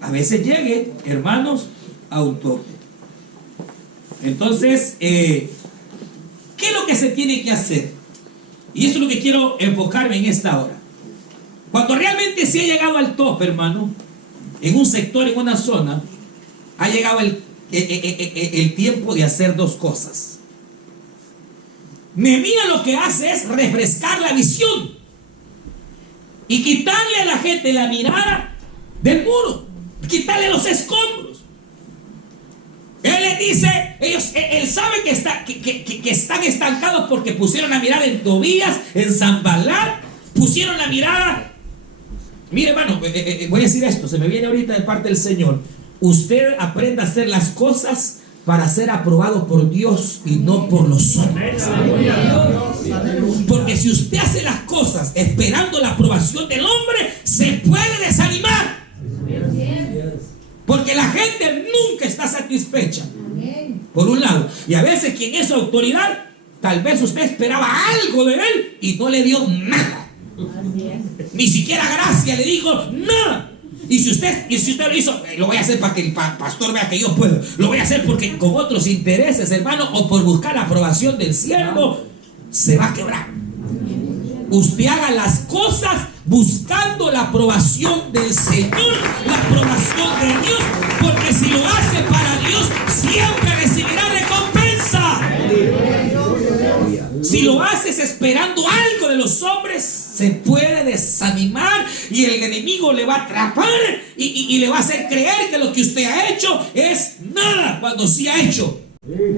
a veces llegue, hermanos, a un tope. Entonces, ¿qué es lo que se tiene que hacer? Y eso es lo que quiero enfocarme en esta hora. Cuando realmente se ha llegado al tope, hermano, en un sector, en una zona, ha llegado el tiempo de hacer dos cosas. Nehemías lo que hace es refrescar la visión y quitarle a la gente la mirada del muro, quitarle los escombros. Él les dice, él sabe que están estancados porque pusieron la mirada en Tobías, en Sanballat, pusieron la mirada. Mire, hermano, voy a decir esto, se me viene ahorita de parte del Señor. Usted aprenda a hacer las cosas para ser aprobado por Dios y no por los hombres. Porque si usted hace las cosas esperando la aprobación del hombre, se puede desanimar. Porque la gente nunca está satisfecha. Por un lado. Y a veces quien es su autoridad, tal vez usted esperaba algo de él y no le dio nada. Ni siquiera gracia le dijo nada. Y si usted lo hizo, lo voy a hacer para que el pastor vea que yo puedo. Lo voy a hacer porque con otros intereses, hermano, o por buscar la aprobación del siervo, se va a quebrar. Usted haga las cosas buscando la aprobación del Señor, la aprobación de Dios, porque si lo hace para Dios, siempre recibirá recompensa. Si lo haces esperando algo de los hombres, se puede desanimar y el enemigo le va a atrapar y le va a hacer creer que lo que usted ha hecho es nada cuando sí ha hecho.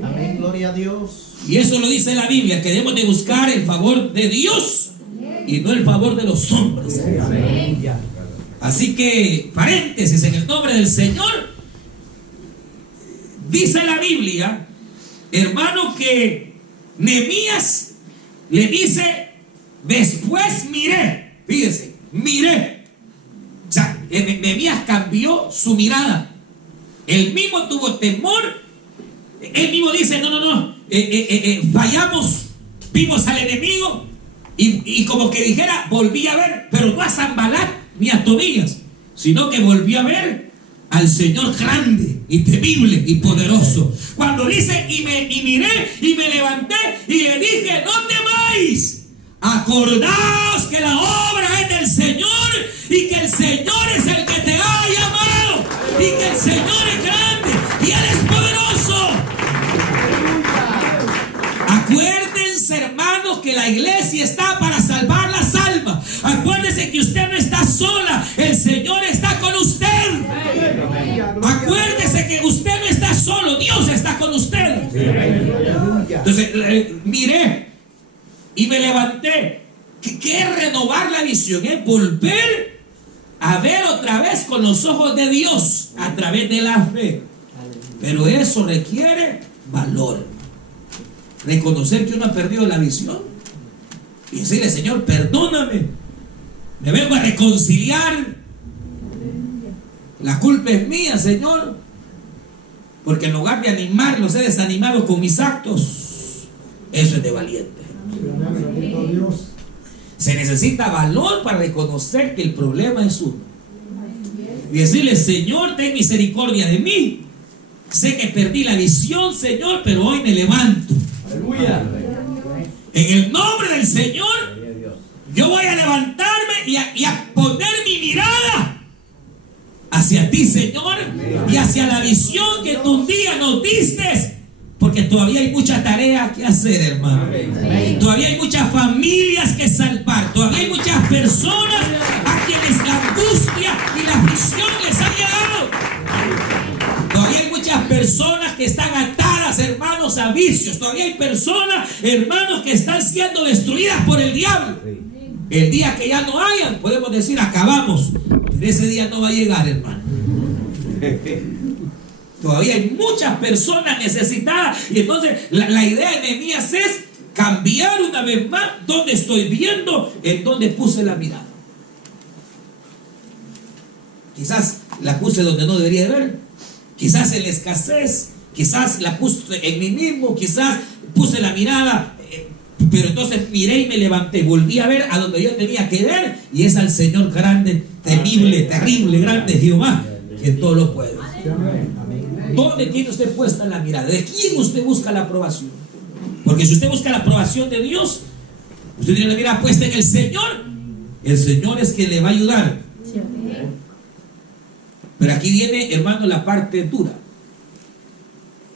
Amén, gloria a Dios. Y eso lo dice la Biblia, que debemos de buscar el favor de Dios y no el favor de los hombres. Así que, paréntesis, en el nombre del Señor, dice la Biblia, hermano, que Nehemías le dice, después miré, fíjese, miré. O sea, Nehemías cambió su mirada. Él mismo tuvo temor. Él mismo dice, no, fallamos, vimos al enemigo y como que dijera, volví a ver, pero no a Sanballat ni a Tobías, sino que volví a ver al Señor grande y temible y poderoso. Cuando dice, y miré y me levanté y le dije, no temáis, acordaos que la obra es del Señor y que el Señor es el que te ha llamado y que el Señor es grande y Él es poderoso. Acuérdense, hermanos, que la iglesia está para salvar las almas. Acuérdense que usted no está sola, el Señor está con usted. Acuérdese que usted no está solo, Dios está con usted. Entonces, miré y me levanté. ¿Qué es renovar la visión? Es volver a ver otra vez con los ojos de Dios a través de la fe. Pero eso requiere valor. Reconocer que uno ha perdido la visión y decirle, Señor, perdóname, me vengo a reconciliar, la culpa es mía, Señor. Porque en lugar de animarlos, he desanimado con mis actos. Eso es de valiente. Se necesita valor para reconocer que el problema es uno. Y decirle: Señor, ten misericordia de mí. Sé que perdí la visión, Señor, pero hoy me levanto. Aleluya. En el nombre del Señor, yo voy a levantarme y a poner mi mirada hacia ti, Señor, y hacia la visión que tú un día nos diste. Porque todavía hay mucha tarea que hacer, hermano. Todavía hay muchas familias que salvar. Todavía hay muchas personas a quienes la angustia y la aflicción les ha llegado. Todavía hay muchas personas que están atadas, hermanos, a vicios. Todavía hay personas, hermanos, que están siendo destruidas por el diablo. El día que ya no hayan, podemos decir: acabamos. Pero ese día no va a llegar, hermano. Todavía hay muchas personas necesitadas. Y entonces la idea de Nehemías es cambiar una vez más donde estoy viendo, en donde puse la mirada. Quizás la puse donde no debería de ver. Quizás en la escasez. Quizás la puse en mí mismo. Quizás puse la mirada, pero entonces miré y me levanté. Volví a ver a donde yo tenía que ver. Y es al Señor grande, temible, terrible, grande Jehová, que todo lo puede. ¿Dónde tiene usted puesta la mirada? ¿De quién usted busca la aprobación? Porque si usted busca la aprobación de Dios, usted tiene la mirada puesta en el Señor. El Señor es quien le va a ayudar. Pero aquí viene, hermano, la parte dura,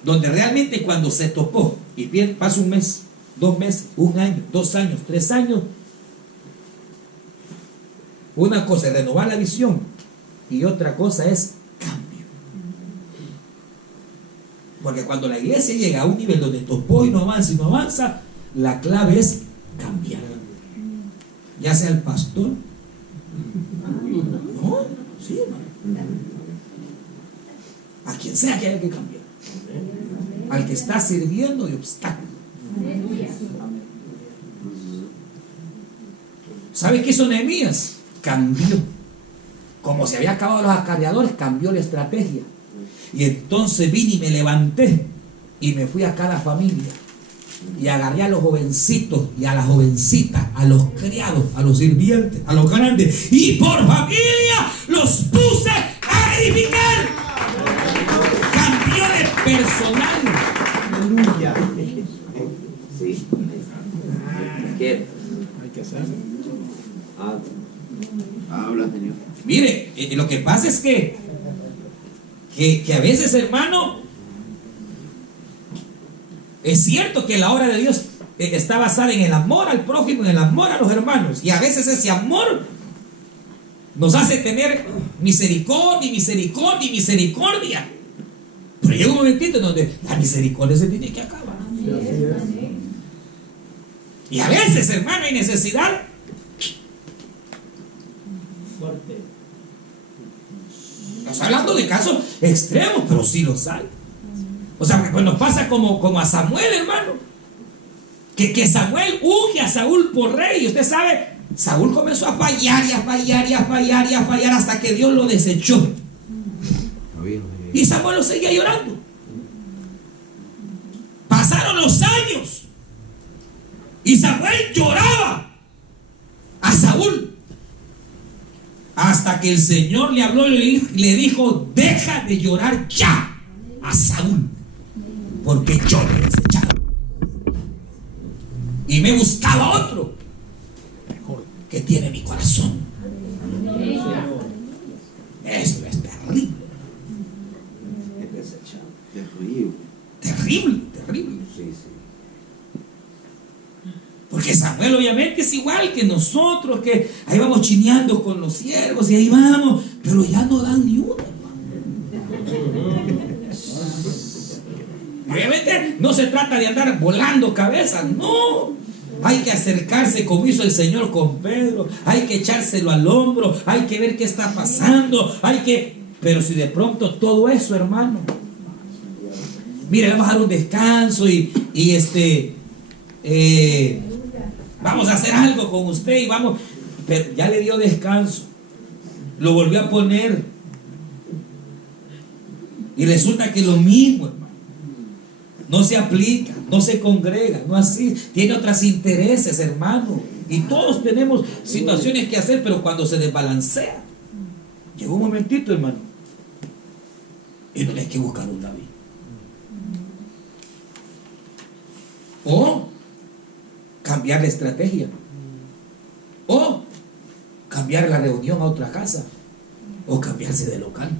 donde realmente cuando se topó y bien, pasa un mes, 2 meses, 1 año, 2 años, 3 años, una cosa es renovar la visión y otra cosa es cambio. Porque cuando la iglesia llega a un nivel donde topó y no avanza, la clave es cambiar. Ya sea el pastor, no, sí, hermano, a quien sea que haya que cambiar, al que está sirviendo de obstáculo. ¿Sabe qué hizo Nehemías? Cambió. Como se había acabado los acarreadores, cambió la estrategia. Y entonces vine y me levanté y me fui a cada familia y agarré a los jovencitos y a las jovencitas, a los criados, a los sirvientes, a los grandes, y por familia los puse a edificar. Cambió de personal. Aleluya. Sí. ¿Qué? Hay que hacerlo. Habla, Señor. Mire, lo que pasa es que a veces, hermano, es cierto que la obra de Dios está basada en el amor al prójimo, en el amor a los hermanos, y a veces ese amor nos hace tener misericordia, pero llega un momentito en donde la misericordia se tiene que acabar. Y a veces, hermano, hay necesidad Fuerte. No estoy hablando de casos extremos, pero sí los hay. O sea, pues nos pasa como a Samuel, hermano. Que Samuel unge a Saúl por rey. Y usted sabe, Saúl comenzó a fallar hasta que Dios lo desechó. Y Samuel lo seguía llorando. Pasaron los años y Samuel lloraba a Saúl. Hasta que el Señor le habló y le dijo: deja de llorar ya a Saúl, porque yo le he desechado y me buscaba otro mejor que tiene mi corazón. Eso es terrible. Terrible. Porque Samuel obviamente es igual que nosotros, que ahí vamos chineando con los siervos y ahí vamos, pero ya no dan ni uno. Obviamente no se trata de andar volando cabezas, no. Hay que acercarse como hizo el Señor con Pedro, hay que echárselo al hombro, hay que ver qué está pasando, pero si de pronto todo eso, hermano, mire, vamos a dar un descanso y vamos a hacer algo con usted y vamos, pero ya le dio descanso, lo volvió a poner Y resulta que lo mismo, hermano. No se aplica, no se congrega, no así. Tiene otros intereses, hermano. Y todos tenemos situaciones que hacer, pero cuando se desbalancea, llega un momentito, hermano, y no hay que buscar un David. O cambiar la estrategia. O cambiar la reunión a otra casa. O cambiarse de local.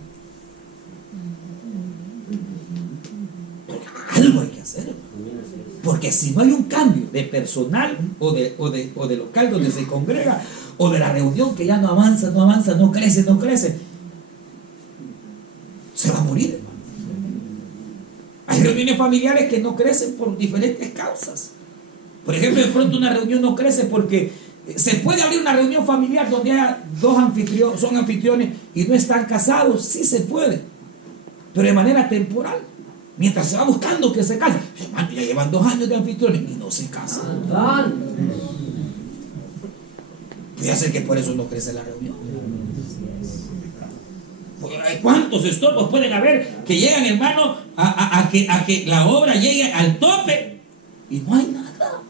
Algo hay que hacer. Porque si no hay un cambio de personal o de local donde se congrega, o de la reunión que ya no avanza, no crece, se va a morir, hermano. Hay reuniones familiares que no crecen por diferentes causas. Por ejemplo, de pronto una reunión no crece porque se puede abrir una reunión familiar donde haya son anfitriones y no están casados. Sí se puede, pero de manera temporal. Mientras se va buscando que se casen. Hermano, ya llevan 2 años de anfitriones y no se casan. Puede ser que por eso no crece la reunión. ¿Cuántos estorbos pueden haber que llegan, hermano, a que la obra llegue al tope y no hay nada?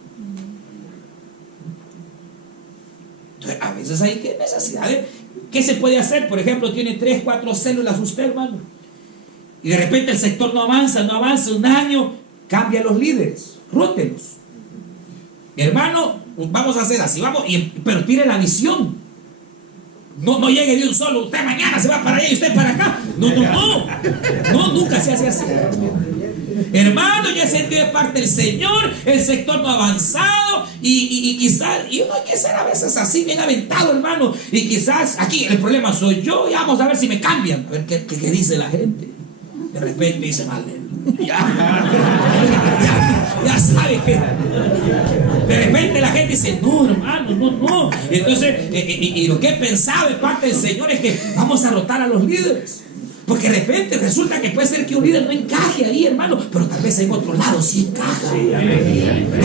Entonces, a veces hay necesidades. ¿Qué se puede hacer? Por ejemplo, tiene 3, 4 células usted, hermano, y de repente el sector no avanza, un año, cambia los líderes, rótelos. Hermano, vamos a hacer así, pero tire la visión. No llegue de un solo, usted mañana se va para allá y usted para acá. No, nunca se hace así. Hermano, ya sentido de parte del Señor, el sector no ha avanzado y quizás, y uno hay que ser a veces así, bien aventado, hermano, y quizás aquí el problema soy yo, y vamos a ver si me cambian, a ver qué dice la gente. De repente dice, aleluya, ya sabe que de repente la gente dice, no, hermano, no. Entonces, y lo que he pensado de parte del Señor es que vamos a rotar a los líderes. Porque de repente resulta que puede ser que un líder no encaje ahí, hermano, pero tal vez en otro lado sí encaja.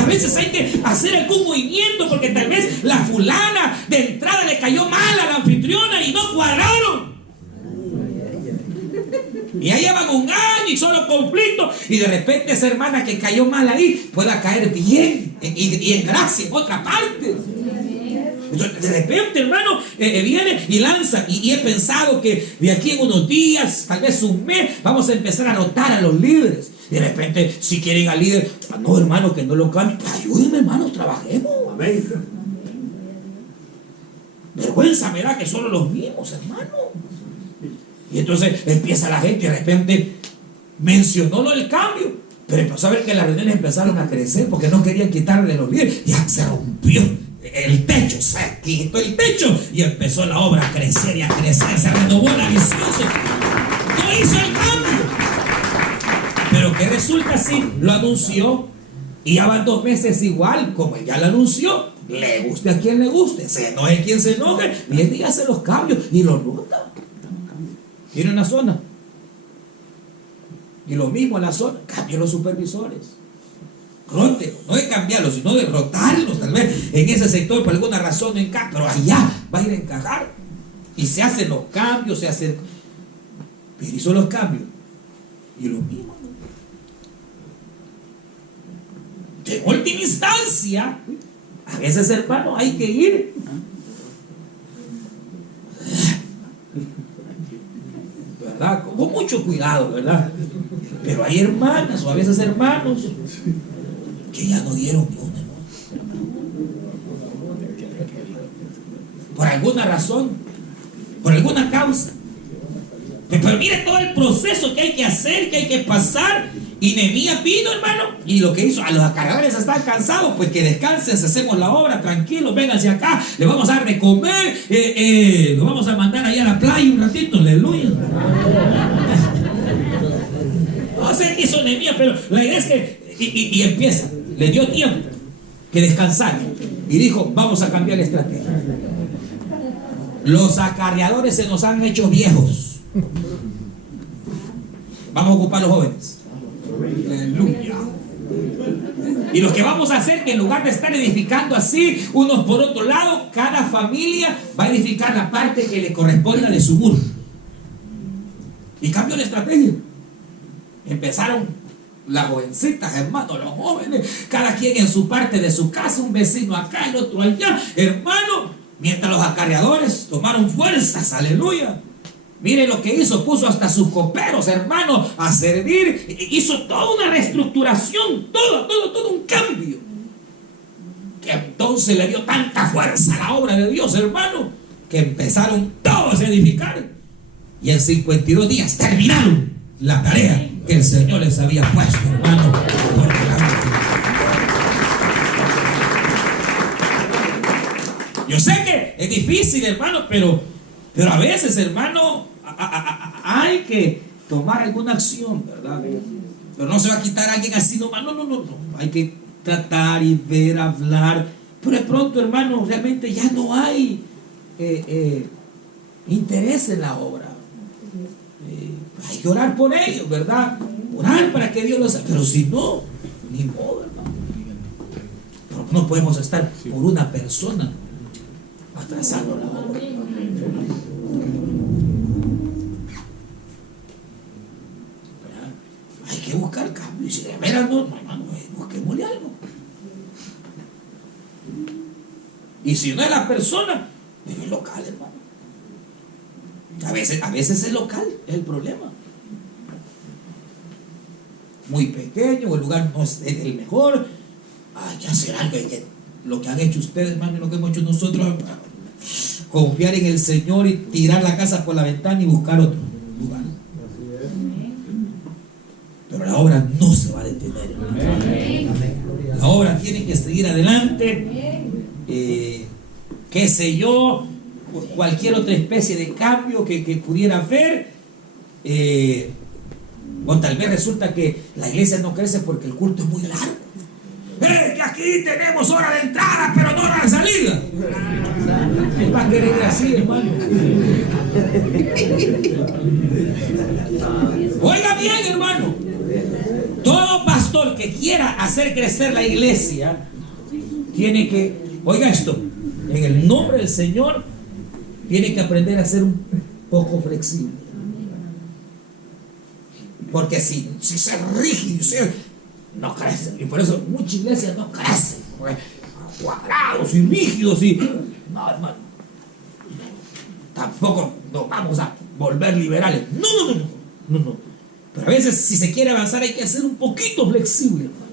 A veces hay que hacer algún movimiento porque tal vez la fulana de entrada le cayó mal a la anfitriona y no cuadraron. Y ahí llevan 1 año y solo conflicto. Y de repente esa hermana que cayó mal ahí pueda caer bien y en gracia en otra parte. Entonces, de repente, hermano, viene y lanza. Y he pensado que de aquí en unos días, tal vez un mes, vamos a empezar a rotar a los líderes. Y de repente, si quieren al líder, no, hermano, que no lo cambien. Ayúdenme, hermano, trabajemos. Amén. Vergüenza me da que solo los mismos, hermano. Y entonces empieza la gente y de repente mencionó lo del cambio, pero empezó a ver que las reuniones empezaron a crecer porque no querían quitarle los líderes. Ya se rompió el techo, se quitó el techo y empezó la obra a crecer y a crecer. Se renovó la visión, no hizo el cambio. Pero que resulta así, lo anunció y ya van 2 meses igual, como él ya lo anunció. Le guste a quien le guste, se enoje quien se enoje, viene y hace los cambios y los nota. Tiene una zona. Y lo mismo en la zona. Cambia los supervisores. Rótelo. No de cambiarlos, sino de rotarlos. Tal vez en ese sector por alguna razón no encaja. Pero allá va a ir a encajar. Y se hacen los cambios, pero hizo los cambios. Y lo mismo. En última instancia, a veces, hermano, hay que ir. ¿Verdad? Con mucho cuidado, ¿verdad? Pero hay hermanas o a veces hermanos que ya no dieron ni una, por alguna razón, por alguna causa. Pero mire todo el proceso que hay que hacer, que hay que pasar. Y Nehemías vino, hermano, y lo que hizo, a los acarreadores están cansados, pues que descansen, hacemos la obra, tranquilos, vénganse acá, les vamos a dar de comer, los vamos a mandar allá a la playa un ratito, aleluya. No sé qué hizo Nehemías, pero la idea es que, y empieza, le dio tiempo que descansaran, y dijo, vamos a cambiar la estrategia. Los acarreadores se nos han hecho viejos, vamos a ocupar a los jóvenes. Aleluya. Y lo que vamos a hacer, que en lugar de estar edificando así, unos por otro lado, cada familia va a edificar la parte que le corresponda de su muro. Y cambió la estrategia. Empezaron las jovencitas, hermano, los jóvenes, cada quien en su parte de su casa, un vecino acá, el otro allá, hermano, mientras los acarreadores tomaron fuerzas, aleluya. Mire lo que hizo, puso hasta sus coperos, hermano, a servir, hizo toda una reestructuración, todo un cambio, que entonces le dio tanta fuerza a la obra de Dios, hermano, que empezaron todos a edificar, y en 52 días terminaron la tarea que el Señor les había puesto, hermano. Yo sé que es difícil, hermano, pero a veces, hermano, hay que tomar alguna acción, ¿verdad? Pero no se va a quitar a alguien así nomás, no. Hay que tratar y ver, hablar. Pero de pronto, hermano, realmente ya no hay interés en la obra. Hay que orar por ellos, ¿verdad? Orar para que Dios los haga. Pero si no, ni modo, hermano. Pero no podemos estar por una persona atrasando la obra. Hay que buscar cambio. Y si de veras no, hermano, busquémosle algo. Y si no es la persona, es el local, hermano. A veces el local es el problema. Muy pequeño, o el lugar no es el mejor. Hay que hacer algo. Lo que han hecho ustedes, hermano, y lo que hemos hecho nosotros, confiar en el Señor y tirar la casa por la ventana y buscar otro lugar. Pero la obra no se va a detener. La obra tiene que seguir adelante. Qué sé yo, cualquier otra especie de cambio que pudiera haber. O tal vez resulta que la iglesia no crece porque el culto es muy largo. Que aquí tenemos hora de entrada, pero no hora de salida. ¿Quién va a querer ir así, hermano? Oiga bien, hermano. Todo pastor que quiera hacer crecer la iglesia tiene que, oiga esto, en el nombre del Señor, tiene que aprender a ser un poco flexible. Porque si se rígido, no crece. Y por eso muchas iglesias no crecen. Cuadrados y rígidos y... No, hermano. Tampoco nos vamos a volver liberales. No. Pero a veces si se quiere avanzar hay que ser un poquito flexible, hermano.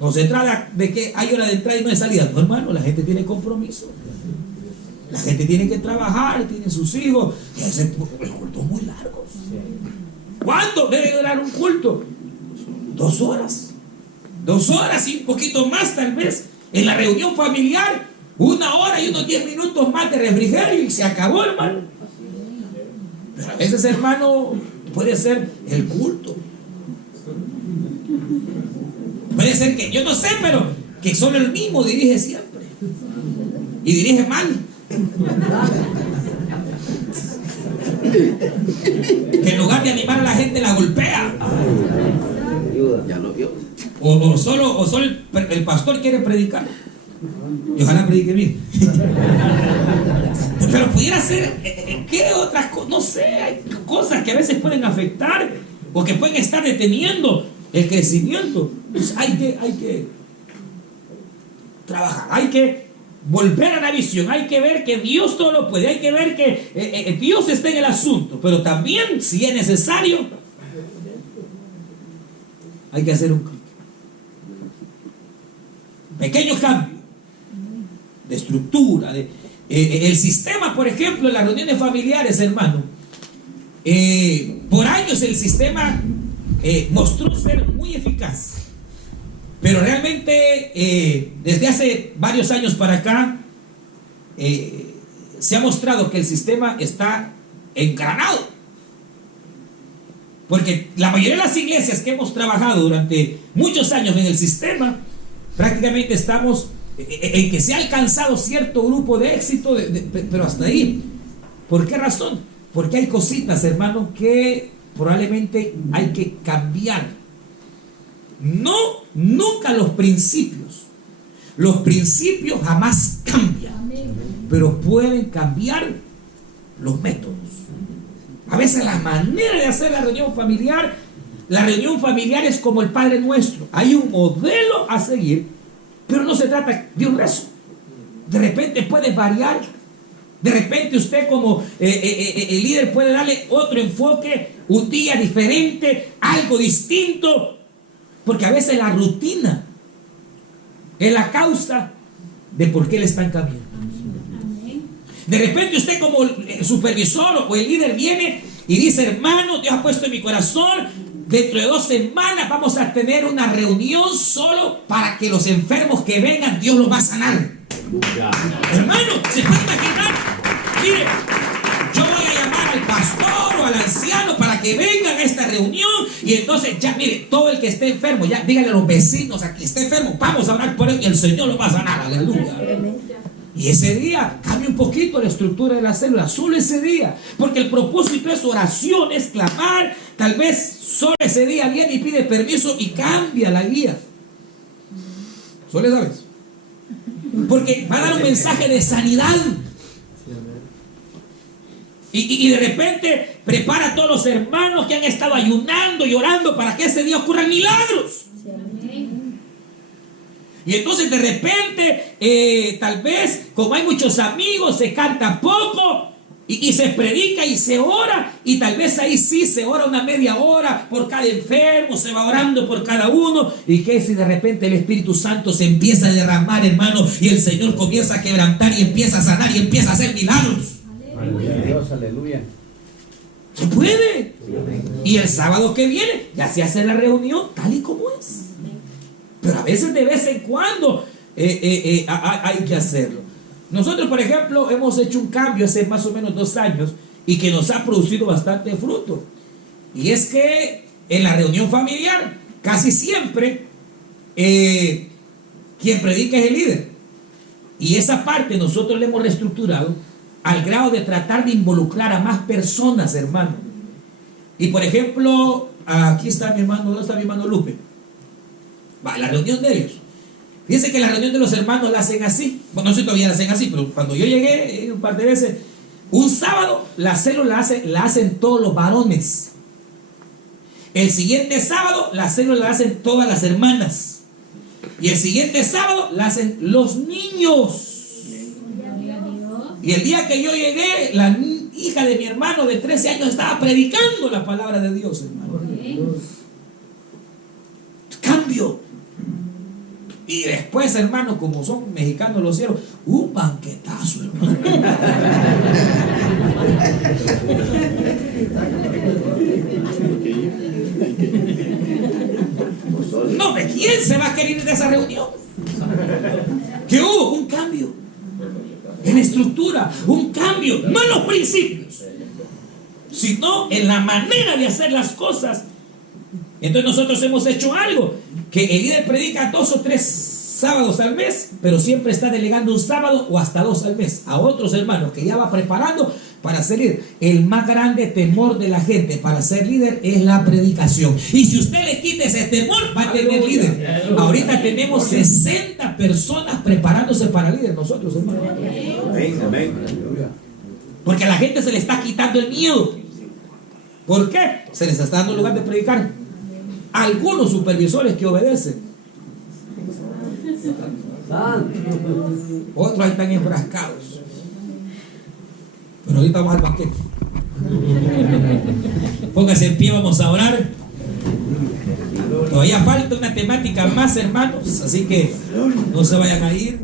No se trata de que hay hora de entrada y no de salida. No, hermano, la gente tiene compromiso. La gente tiene que trabajar, tiene sus hijos. Y el culto es muy largo. ¿Cuánto debe durar un culto? 2 horas. 2 horas y un poquito más tal vez. En la reunión familiar, 1 hora y unos 10 minutos más de refrigerio y se acabó, hermano. Pero a veces, hermano, puede ser el culto. Puede ser que, yo no sé, pero que solo el mismo dirige siempre. Y dirige mal. Que en lugar de animar a la gente la golpea. Ya lo vio. O solo el pastor quiere predicar. Y ojalá predique bien. Pero pudiera ser, ¿qué otras cosas? No sé, hay cosas que a veces pueden afectar o que pueden estar deteniendo el crecimiento. Pues hay que trabajar, hay que volver a la visión, hay que ver que Dios todo lo puede, hay que ver que Dios está en el asunto, pero también, si es necesario, hay que hacer un pequeño cambio de estructura, el sistema, por ejemplo, en las reuniones familiares, hermano, por años el sistema mostró ser muy eficaz. Pero realmente desde hace varios años para acá se ha mostrado que el sistema está engranado. Porque la mayoría de las iglesias que hemos trabajado durante muchos años en el sistema, prácticamente estamos en que se ha alcanzado cierto grupo de éxito, pero hasta ahí. ¿Por qué razón? Porque hay cositas, hermano, que probablemente hay que cambiar. No, nunca los principios. Los principios jamás cambian, pero pueden cambiar los métodos. A veces la manera de hacer la reunión familiar La reunión familiar es como el Padre Nuestro. Hay un modelo a seguir, pero no se trata de un rezo. De repente puede variar. De repente usted como el líder puede darle otro enfoque, un día diferente, algo distinto. Porque a veces la rutina es la causa de por qué el estancamiento. De repente usted como supervisor o el líder viene y dice: hermano, Dios ha puesto en mi corazón, dentro de 2 semanas vamos a tener una reunión solo para que los enfermos que vengan, Dios los va a sanar. Hermano, ¿se puede imaginar? Mire, yo voy a llamar al pastor o al anciano para que vengan a esta reunión, y entonces ya, mire, todo el que esté enfermo, ya díganle a los vecinos: aquí está enfermo, vamos a orar por él y el Señor lo va a sanar. Aleluya. Y ese día cambia un poquito la estructura de la célula, solo ese día, porque el propósito es oración, es clamar. Tal vez solo ese día viene y pide permiso y cambia la guía. ¿Solo sabes? Porque va a dar un mensaje de sanidad. Y de repente prepara a todos los hermanos que han estado ayunando y orando para que ese día ocurran milagros. Y entonces de repente, tal vez, como hay muchos amigos, se canta poco y se predica y se ora. Y tal vez ahí sí se ora una media hora por cada enfermo, se va orando por cada uno. Y que si de repente el Espíritu Santo se empieza a derramar, hermano, y el Señor comienza a quebrantar y empieza a sanar y empieza a hacer milagros. Dios, aleluya. Se puede. Y el sábado que viene ya se hace la reunión tal y como es. Pero a veces de vez en cuando hay que hacerlo. Nosotros, por ejemplo, hemos hecho un cambio hace más o menos 2 años y que nos ha producido bastante fruto. Y es que en la reunión familiar casi siempre quien predica es el líder. Y esa parte nosotros la hemos reestructurado al grado de tratar de involucrar a más personas, hermano. Y por ejemplo, aquí está mi hermano, ¿dónde está mi hermano Lupe? Va, la reunión de ellos. Fíjense que la reunión de los hermanos la hacen así. Bueno, no sé si todavía la hacen así, pero cuando yo llegué un par de veces, un sábado la célula la hacen todos los varones. El siguiente sábado la célula la hacen todas las hermanas. Y el siguiente sábado la hacen los niños. Y el día que yo llegué, la hija de mi hermano de 13 años estaba predicando la palabra de Dios, hermano. Cambio. Y después, hermano, como son mexicanos los cielos, un banquetazo, hermano. No, ¿de quién se va a querer ir de esa reunión? Que hubo un cambio en estructura, un cambio, no en los principios, sino en la manera de hacer las cosas. Entonces nosotros hemos hecho algo, que el líder predica 2 o 3 sábados al mes, pero siempre está delegando un sábado o hasta 2 al mes a otros hermanos que ya va preparando para ser líder. El más grande temor de la gente para ser líder es la predicación. Y si usted le quita ese temor, va a tener líder. Ahorita tenemos 60 personas preparándose para líder nosotros, hermanos. Porque a la gente se le está quitando el miedo. ¿Por qué? Se les está dando lugar de predicar. Algunos supervisores que obedecen, otros ahí están enfrascados. Pero ahorita vamos al banquete. Póngase en pie, vamos a orar. Todavía falta una temática más, hermanos, así que no se vayan a ir.